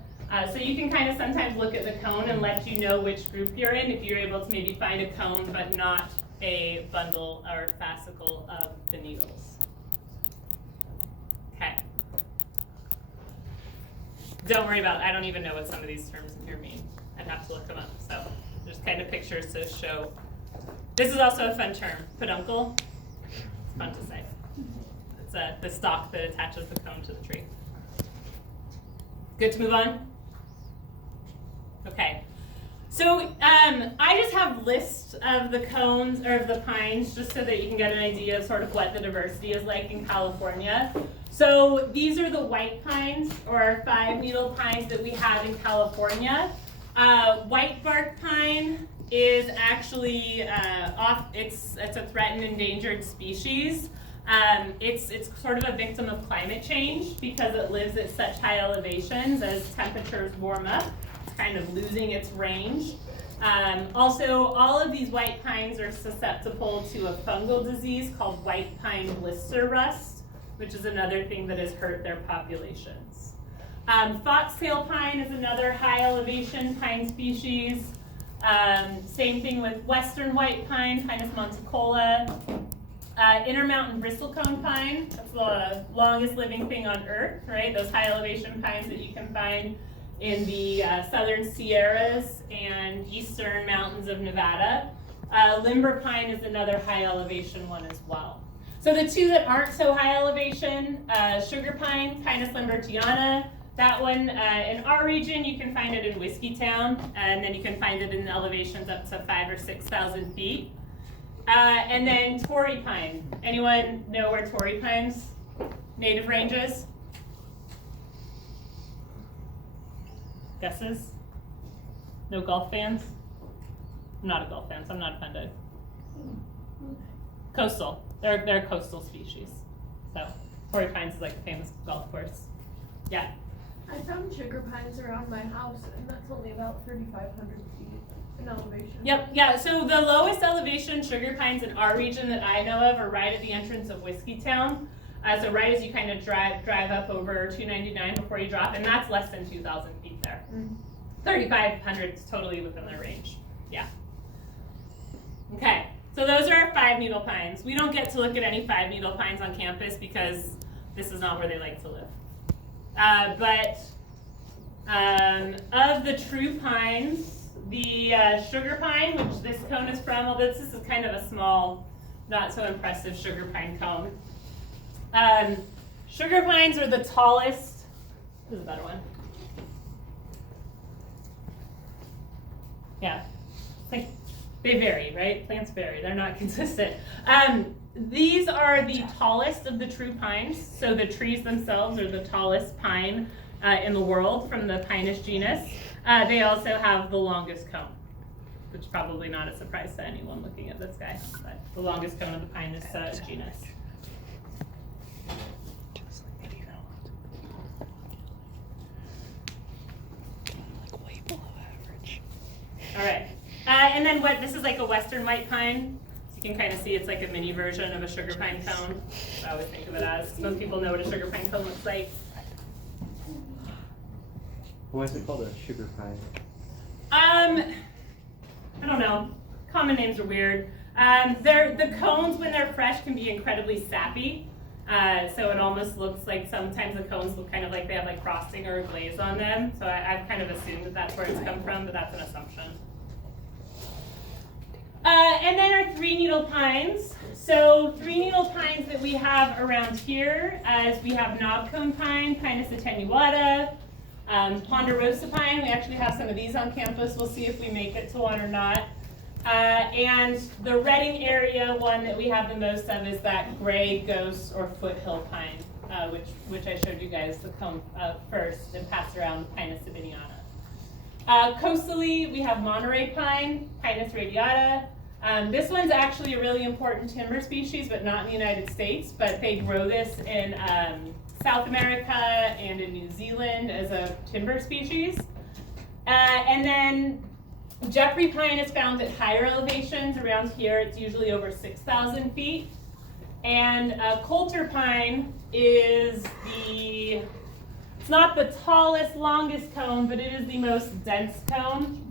So you can kind of sometimes look at the cone and let you know which group you're in if you're able to maybe find a cone but not a bundle or fascicle of the needles. Okay. Don't worry about it. I don't even know what some of these terms in here mean. I'd have to look them up. So there's kind of pictures to show. This is also a fun term, peduncle. It's fun to say. It's the stalk that attaches the cone to the tree. Good to move on? Okay. So I just have lists of the cones or of the pines just so that you can get an idea of sort of what the diversity is like in California. So these are the white pines or 5-needle pines that we have in California. White bark pine is actually it's a threatened endangered species. It's sort of a victim of climate change because it lives at such high elevations. As temperatures warm up, it's kind of losing its range. Also, all of these white pines are susceptible to a fungal disease called white pine blister rust, which is another thing that has hurt their populations. Foxtail pine is another high elevation pine species. Same thing with western white pine, Pinus monticola. Intermountain bristlecone pine, that's the longest living thing on earth, right? Those high elevation pines that you can find in the southern Sierras and eastern mountains of Nevada. Limber pine is another high elevation one as well. So the two that aren't so high elevation, sugar pine, Pinus lambertiana. That one in our region, you can find it in Whiskeytown, and then you can find it in elevations up to 5,000 or 6,000 feet. And then Torrey pine. Anyone know where Torrey pine's native range is? Guesses? No golf fans? I'm not a golf fan, so I'm not offended. Coastal. They're a coastal species. So Torrey pines is like a famous golf course. Yeah. I found sugar pines around my house, and that's only about 3,500 feet in elevation. Yep, yeah, so the lowest elevation sugar pines in our region that I know of are right at the entrance of Whiskeytown. So right as you kind of drive up over 299 before you drop, and that's less than 2,000 feet there. 3,500 is totally within their range, yeah. Okay, so those are our 5-needle pines. We don't get to look at any 5-needle pines on campus because this is not where they like to live. But of the true pines, the sugar pine, which this cone is from, although this is kind of a small, not so impressive sugar pine cone. Sugar pines are the tallest. This is a better one. Yeah, like they vary, right? Plants vary, they're not consistent. These are the tallest of the true pines. So the trees themselves are the tallest pine in the world from the Pinus genus. They also have the longest cone, which is probably not a surprise to anyone looking at this guy, but the longest cone of the Pinus genus. then this is like a western white pine. So you can kind of see it's like a mini version of a sugar pine cone. I always think of it as. Most people know what a sugar pine cone looks like. Why is it called a sugar pine? I don't know. Common names are weird. The cones, when they're fresh, can be incredibly sappy. So it almost looks like sometimes the cones look kind of like they have like frosting or a glaze on them. So I've kind of assumed that that's where it's come from, but that's an assumption. And then our three-needle pines. So three-needle pines that we have around here, as we have knobcone pine, Pinus attenuata, ponderosa pine. We actually have some of these on campus. We'll see if we make it to one or not. And the Reading area one that we have the most of is that gray ghost or foothill pine, which I showed you guys the cone first and passed around Pinus sabiniana. Coastally, we have Monterey pine, Pinus radiata. This one's actually a really important timber species, but not in the United States, but they grow this in South America and in New Zealand as a timber species. And then Jeffrey pine is found at higher elevations. Around here, it's usually over 6,000 feet. And Coulter pine is it's not the tallest, longest cone, but it is the most dense cone.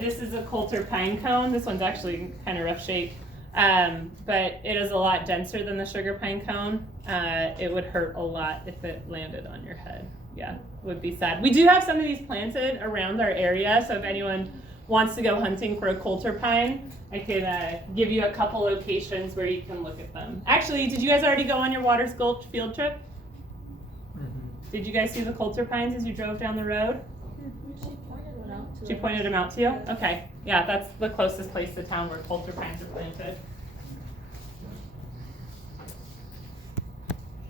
This is a Coulter pine cone. This one's actually kind of rough shape, but it is a lot denser than the sugar pine cone. It would hurt a lot if it landed on your head. Yeah, it would be sad. We do have some of these planted around our area, so if anyone wants to go hunting for a Coulter pine, I could give you a couple locations where you can look at them. Actually, did you guys already go on your Waters Gulch field trip? Mm-hmm. Did you guys see the Coulter pines as you drove down the road? She pointed them out to you? Okay. Yeah, that's the closest place to town where Coulter pines are planted.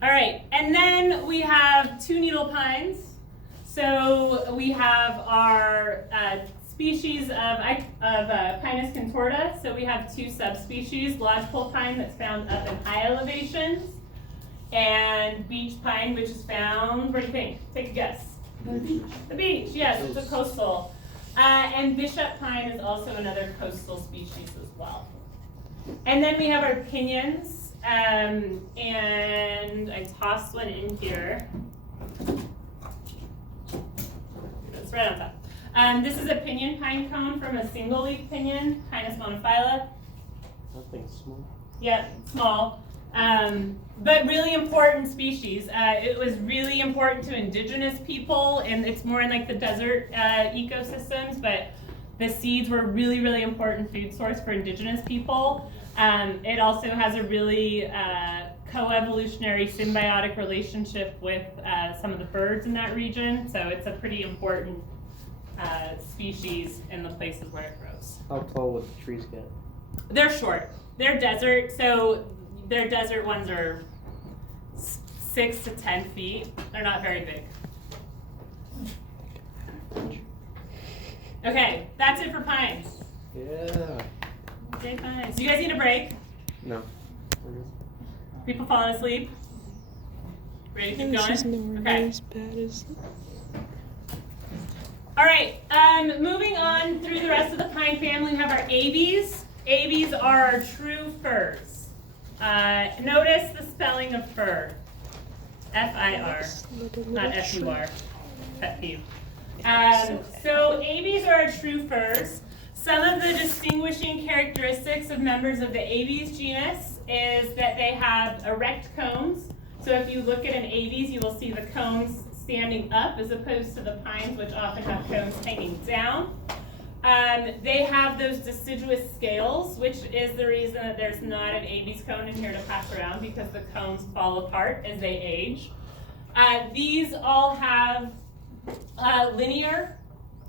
All right, and then we have two-needle pines. So we have our species of Pinus contorta. So we have two subspecies, lodgepole pine that's found up in high elevations, and beech pine, which is found, where do you think? Take a guess. The beach, yes, it's a coastal. And bishop pine is also another coastal species as well. And then we have our pinions, and I tossed one in here. It's right on top. This is a pinion pine cone from a single-leaf pinion, Pinus monophylla. Something small. Yeah, small. But really important species. It was really important to indigenous people, and it's more in like the desert ecosystems, but the seeds were really, really important food source for indigenous people. It also has a really co-evolutionary symbiotic relationship with some of the birds in that region, so it's a pretty important species in the places where it grows. How tall would the trees get? They're short. They're desert, so their desert ones are 6 to 10 feet. They're not very big. Okay, that's it for pines. Yeah. Okay, pines. Do you guys need a break? No. People falling asleep? Ready to keep She's going? nowhere Okay. as bad as. All right, moving on through the rest of the pine family, we have our abies. Abies are our true firs. Notice the spelling of fir. F-I-R, not F-U-R. Pet peeve. So abies are our true firs. Some of the distinguishing characteristics of members of the abies genus is that they have erect cones. So if you look at an abies, you will see the cones standing up as opposed to the pines, which often have cones hanging down. They have those deciduous scales, which is the reason that there's not an abies cone in here to pass around, because the cones fall apart as they age. These all have linear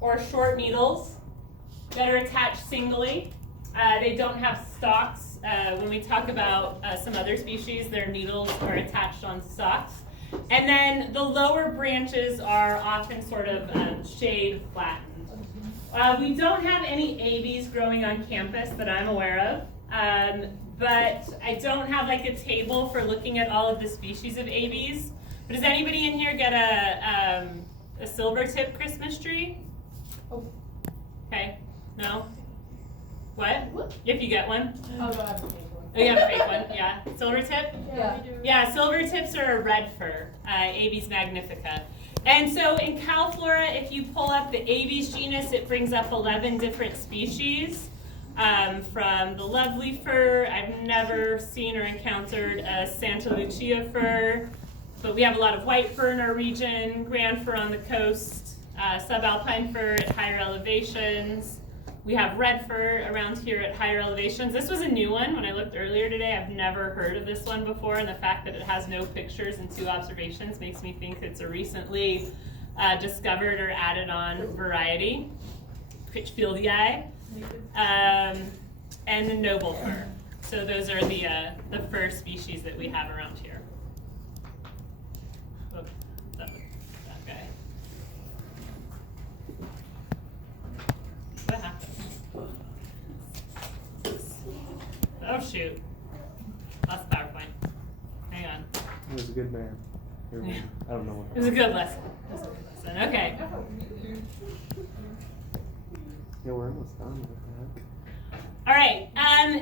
or short needles that are attached singly. They don't have stalks. When we talk about some other species, their needles are attached on stalks. And then the lower branches are often sort of shade flattened. We don't have any abies growing on campus that I'm aware of, but I don't have like a table for looking at all of the species of abies. But does anybody in here get a silver tip Christmas tree? Oh. Okay, no? What? If you get one? Oh, no, I have a fake one. Oh, you have a fake one? Yeah. Silver tip? Yeah. Yeah, silver tips are a red fur, Aves magnifica. And so in Calflora, if you pull up the Aves genus, it brings up 11 different species. From the lovely fir, I've never seen or encountered a Santa Lucia fir, but we have a lot of white fir in our region, grand fir on the coast, subalpine fir at higher elevations. We have red fir around here at higher elevations. This was a new one when I looked earlier today. I've never heard of this one before, and the fact that it has no pictures and 2 observations makes me think it's a recently discovered or added on variety. Critchfieldii, and the noble fir. So those are the fir species that we have around here. Oh, that guy. What happened? Oh shoot. Lost PowerPoint. Hang on. It was a good man. I don't know what. It was a good lesson. Okay. Yeah, we're almost done with All right.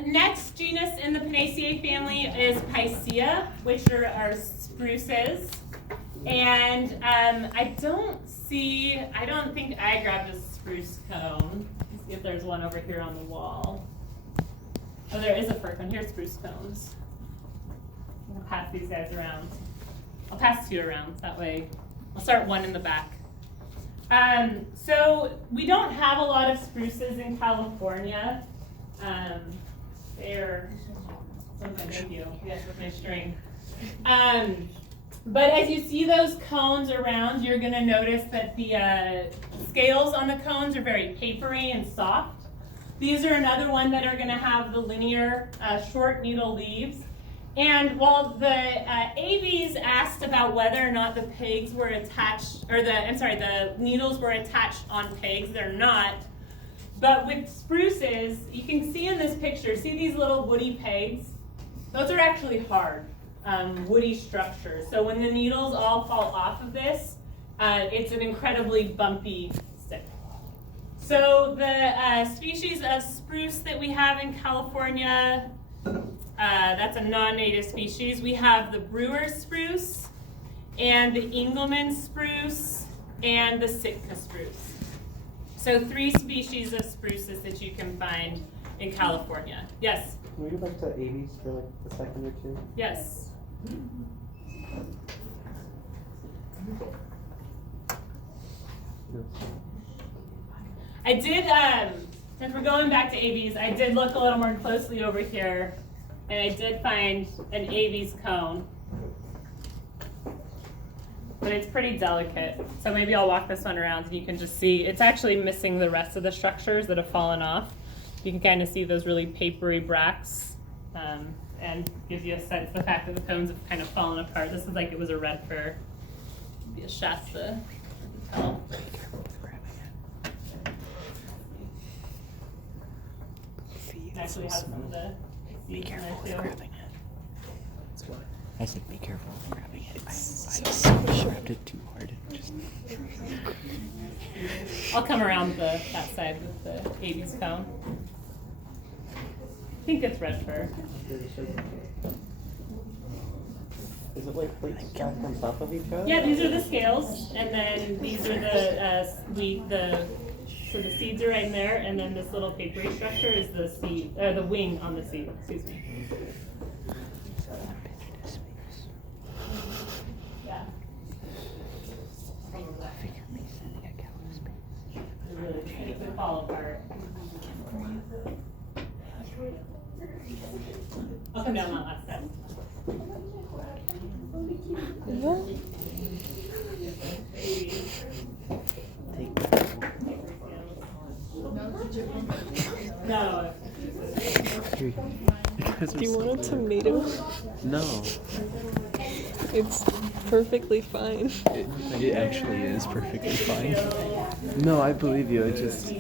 Next genus in the Pinaceae family is Picea, which are our spruces. And I don't think I grabbed a spruce cone. Let's see if there's one over here on the wall. Oh, there is a fir cone. Here's spruce cones. I'm gonna pass these guys around. I'll pass 2 around. That way, I'll start one in the back. So we don't have a lot of spruces in California. They're thank you. Yes, with my string. But as you see those cones around, you're going to notice that the scales on the cones are very papery and soft. These are another one that are going to have the linear short needle leaves. And while the Aves asked about whether or not the pegs were attached, or the needles were attached on pegs, they're not. But with spruces, you can see in this picture, see these little woody pegs? Those are actually hard, woody structures. So when the needles all fall off of this, it's an incredibly bumpy stick. So the species of spruce that we have in California, that's a non-native species. We have the Brewer spruce, and the Engelmann spruce, and the Sitka spruce. So 3 species of spruces that you can find in California. Yes? Can we go back to Aves for like a second or 2? Yes. I did, since we're going back to Aves, I did look a little more closely over here, and I did find an Aves cone. But it's pretty delicate. So maybe I'll walk this one around and you can just see, it's actually missing the rest of the structures that have fallen off. You can kind of see those really papery bracts, and gives you a sense of the fact that the cones have kind of fallen apart. This is like it was a red fir. Be a Shasta. Actually has some of the seeds in there too. I said, be careful of grabbing it. I grabbed it too hard. I'll come around that side with the Aves cone. I think it's red fir. Is it like plates stacked on top of each other? Yeah, these are the scales, and then these are so the seeds are right in there, and then this little papery structure is the seed, the wing on the seed. Excuse me. Yeah. It could fall apart. I'll come down that last step. No. Do you want a tomato? No. It's perfectly fine. It actually is perfectly fine. No, I believe you. It just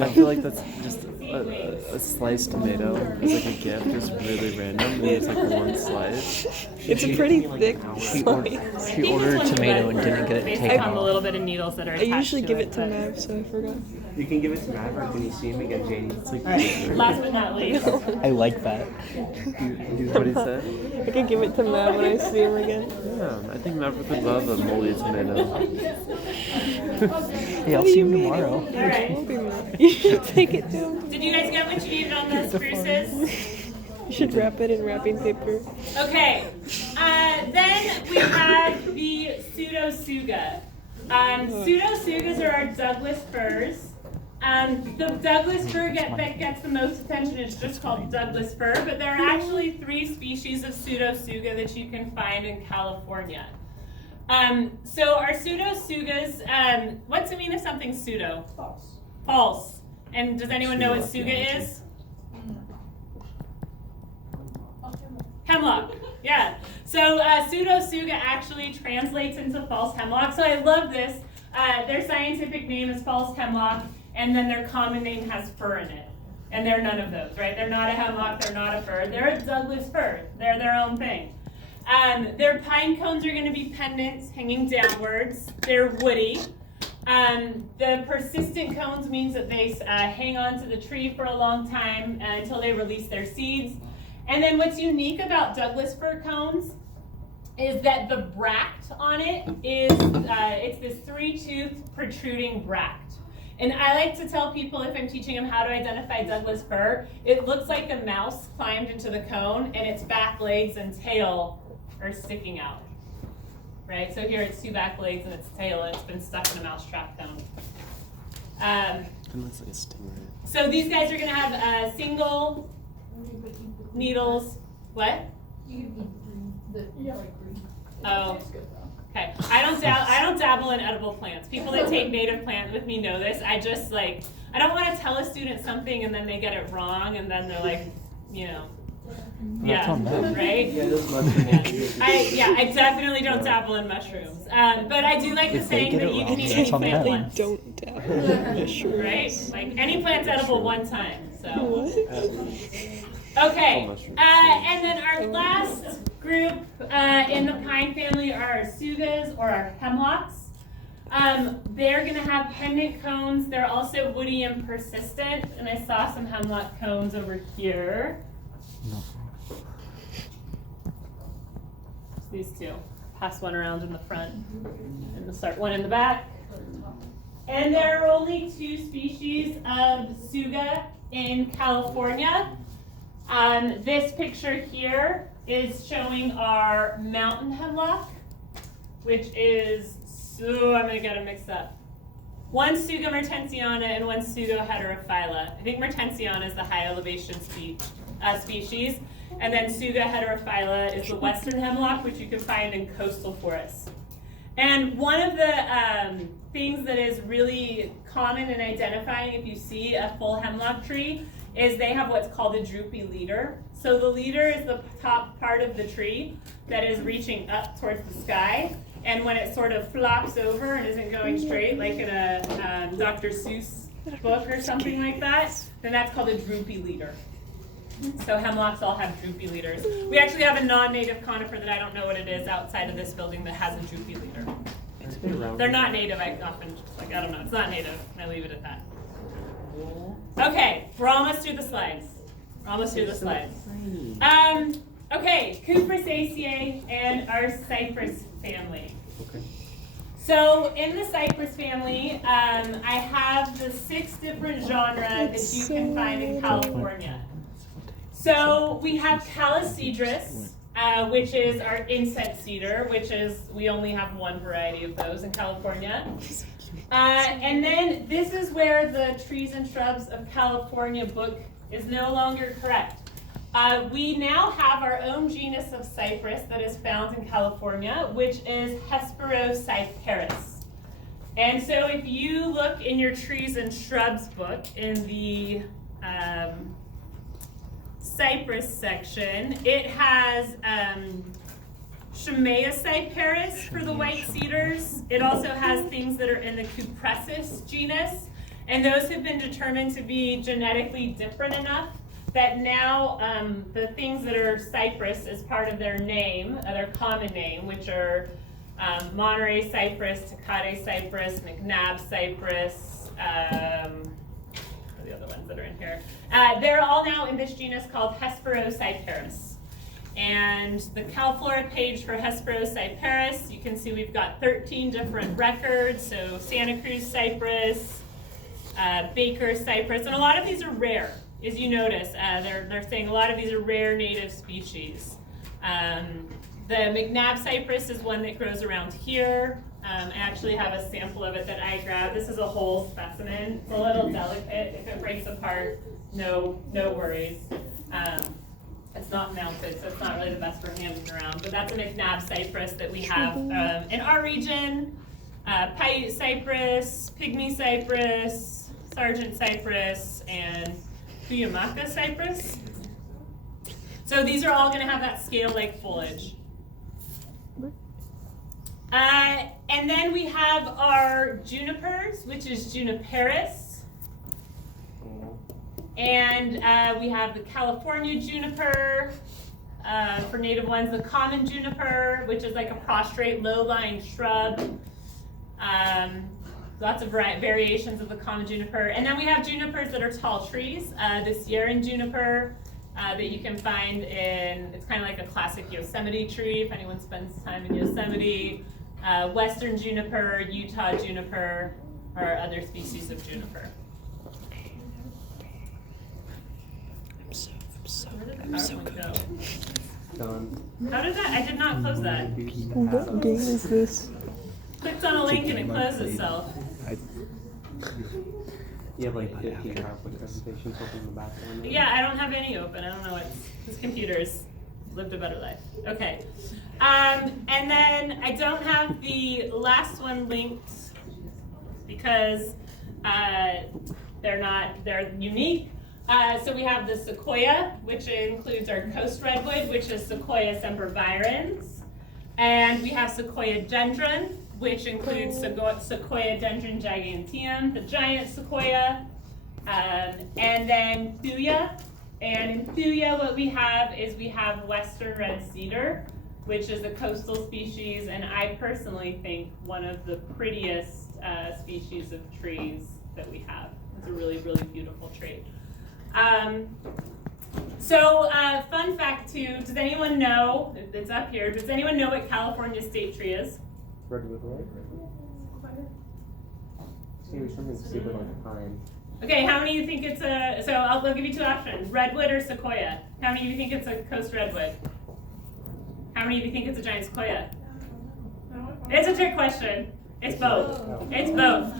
I feel like that's just a sliced tomato. It's like a gift, just really random. And it's like one slice. It's a pretty thick She slice. ordered a tomato and didn't get it Based taken on the off. little bit of needles that are I attached usually to give it, it to but- Mav, so I forgot. You can give it to Maverick when you see him again, Janie. It's like, Alright, last but not least. I like that. what did he say? I could give it to Matt when I see him again. Yeah, I think Maverick would love a moldy tomato. Hey, I'll see you tomorrow. Alright. Won't be Matt. You should take it to him. Did you guys get what you needed on those spruces? You should wrap it in wrapping paper. Okay. Then we have the pseudo-suga. Pseudo-sugas are our Douglas firs. The Douglas fir that gets the most attention is just called Douglas fir, but there are actually 3 species of pseudo-suga that you can find in California. So our pseudo-sugas, what's the mean of something pseudo? False. False. And does anyone know what suga is? Hemlock. Yeah. So pseudo-suga actually translates into false hemlock. So I love this. Their scientific name is false hemlock, and then their common name has fir in it. And they're none of those, right? They're not a hemlock, they're not a fir. They're a Douglas fir. They're their own thing. Their pine cones are going to be pendant, hanging downwards. They're woody. The persistent cones means that they hang on to the tree for a long time until they release their seeds. And then what's unique about Douglas fir cones is that the bract on it is, it's this 3-toothed protruding bract. And I like to tell people if I'm teaching them how to identify Douglas fir, it looks like a mouse climbed into the cone and its back legs and tail are sticking out. Right, so here it's 2 back legs and its tail, and it's been stuck in a mousetrap cone. It looks like a stingray. So these guys are gonna have single needles. What? Oh, okay. I don't dabble in edible plants. People that take native plants with me know this. I just I don't want to tell a student something and then they get it wrong, and then they're like, you know. That's on them. Right? Yeah, those mushrooms. I definitely don't dabble in mushrooms. But I do like the If they saying get that it you wrong, can eat that's any on plant them. once. Don't dabble in mushrooms. Right? Like any plant's edible one time. So. What? Okay. And then our last group in the pine family are our sugas or our hemlocks. They're going to have pendant cones. They're also woody and persistent. And I saw some hemlock cones over here. These 2. Pass one around in the front and start one in the back. And there are only 2 species of suga in California. This picture here is showing our mountain hemlock, which is, I'm going to get them mixed up. One Tsuga mertensiana and one Tsuga heterophylla. I think mertensiana is the high elevation species, and then Tsuga heterophylla is the western hemlock, which you can find in coastal forests. And one of the things that is really common in identifying if you see a full hemlock tree is they have what's called a droopy leader. So the leader is the top part of the tree that is reaching up towards the sky. And when it sort of flops over and isn't going straight, like in a Dr. Seuss book or something like that, then that's called a droopy leader. So hemlocks all have droopy leaders. We actually have a non-native conifer that I don't know what it is outside of this building that has a droopy leader. They're not native. I often I don't know. It's not native. I leave it at that. Okay, we're almost through the slides. Okay, Cupressaceae and our cypress family. Okay. So in the cypress family, I have the 6 different genera that you can find in California. So we have Calicedrus, which is our incense cedar, which is, we only have one variety of those in California. And then this is where the Trees and Shrubs of California book is no longer correct. We now have our own genus of cypress that is found in California, which is Hesperocyparis. And so if you look in your Trees and Shrubs book in the cypress section, it has Shamaeocyparis for the white cedars. It also has things that are in the Cupressus genus, and those have been determined to be genetically different enough that now the things that are cypress as part of their name, their common name, which are Monterey cypress, Tecate cypress, McNabb cypress, what are the other ones that are in here? They're all now in this genus called Hesperocyparis. And the CalFlora page for Hesperocyparis, you can see we've got 13 different records. So Santa Cruz cypress, Baker cypress, and a lot of these are rare, as you notice. They're saying a lot of these are rare native species. The McNabb cypress is one that grows around here. I actually have a sample of it that I grabbed. This is a whole specimen. It's a little delicate. If it breaks apart, no worries. It's not mounted, so it's not really the best for handing around. But that's a McNabb cypress that we have in our region. Pite cypress, pygmy cypress, sargent cypress, and Cuyamaca cypress. So these are all going to have that scale-like foliage. And then we have our junipers, which is Juniperus. And we have the California juniper for native ones, the common juniper, which is like a prostrate, low-lying shrub. Lots of variations of the common juniper. And then we have junipers that are tall trees. The Sierran juniper that you can find in, it's kind of like a classic Yosemite tree, if anyone spends time in Yosemite. Western juniper, Utah juniper, or other species of juniper. I'm so good. How did that? I did not close that. What game is this? Clicked on a link and it closed itself. You have like 15 PowerPoint presentations open in the background. Yeah, I don't have any open. I don't know what's, this computer's lived a better life. Okay. And then I don't have the last one linked because they're unique. So we have the sequoia, which includes our coast redwood, which is Sequoia sempervirens. And we have sequoia dendron, which includes Sequoia dendron giganteum, the giant sequoia. And then thuya. And in thuya, what we have is we have western red cedar, which is a coastal species, and I personally think one of the prettiest species of trees that we have. It's a really, really beautiful tree. Fun fact too, does anyone know, it's up here, does anyone know what California state tree is? Redwood, right? Maybe something super like pine. Okay, how many of you think it's so I'll give you two options, redwood or sequoia. How many of you think it's a coast redwood? How many of you think it's a giant sequoia? It's a trick question. It's both. It's both.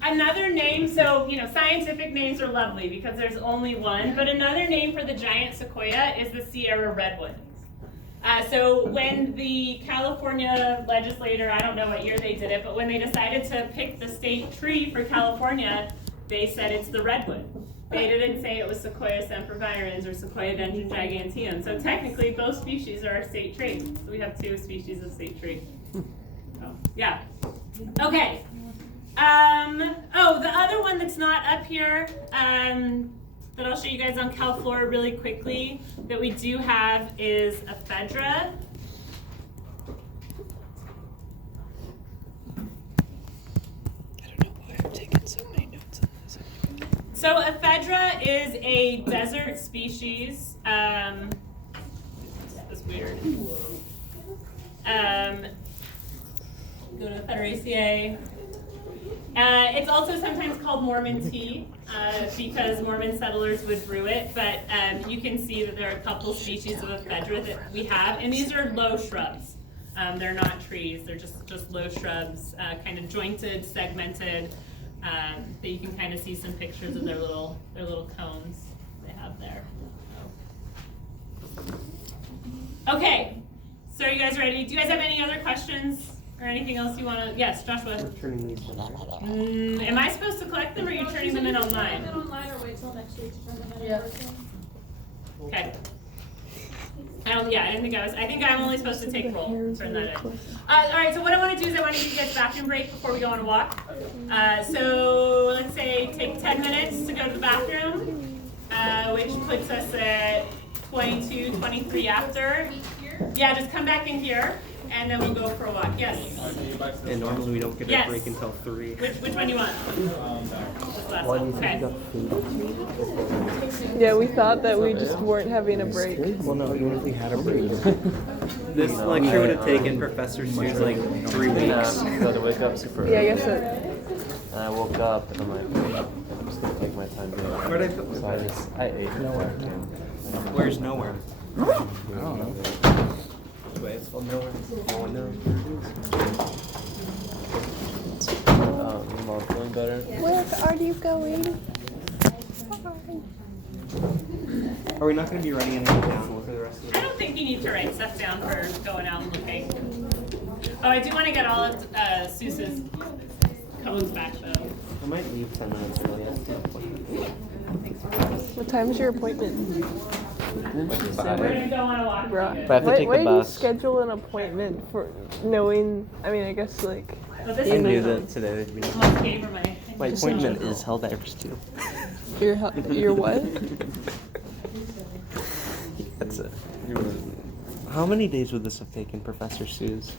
Another name, so, scientific names are lovely because there's only one, but another name for the giant sequoia is the Sierra redwood. So when the California legislator, I don't know what year they did it, but when they decided to pick the state tree for California, they said it's the redwood. They didn't say it was Sequoia sempervirens or Sequoia dendron giganteum. So technically, both species are our state tree. So we have two species of state tree. Oh, yeah. Okay. The other one that's not up here that I'll show you guys on CalFlora really quickly that we do have is ephedra. I don't know why I'm taking so many notes on this. So ephedra is a desert species. That's weird. Go to Ephederaceae. It's also sometimes called Mormon tea because Mormon settlers would brew it, but you can see that there are a couple species of ephedra that we have, and these are low shrubs. They're not trees, they're just low shrubs, kind of jointed, segmented, that you can kind of see some pictures of their little cones they have there. Okay, so are you guys ready? Do you guys have any other questions? Or anything else you want to? Yes, Joshua. We're turning these in. Am I supposed to collect them, or are you turning them in online? Turn them in online or wait till next week to turn them in Yeah. person? Okay. I didn't think I was. I think I'm only supposed to take roll. Turn that in. All right. So what I want to do is I want to give you guys a bathroom break before we go on a walk. So let's say take 10 minutes to go to the bathroom, which puts us at 22, 23 after. Yeah, just come back in here. and then we'll go for a walk. Yes. And normally we don't get Yes. a break until 3. Which one do you want? This last one. Okay. Yeah, we thought that we just weren't having a break. Well, no, you really had a break. This lecture would have taken Professor Sue's like 3 weeks. Got to wake up super Yeah, I early. guess it. And I woke up and I'm like, I'm just gonna take my time doing it. Where'd I put So I ate nowhere. Where's nowhere? I don't know. Wait, it's called nowhere. No one knows. Your mom feeling better? Where are you going? Are we not going to be writing anything down for the rest of the I don't think you need to write stuff down for going out and looking. Oh, I do want to get all of Seuss's cones back though. I might leave 10 minutes early. What time is your appointment? So we're gonna go on a walk. Bruh. But I have to Why, take why the do you bus. schedule an appointment for knowing? I mean, I guess like. Oh, this I is knew my that today would be. almost gave her My my. appointment is held Irish too. Your what? That's it. How many days would this have taken, Professor Sue's?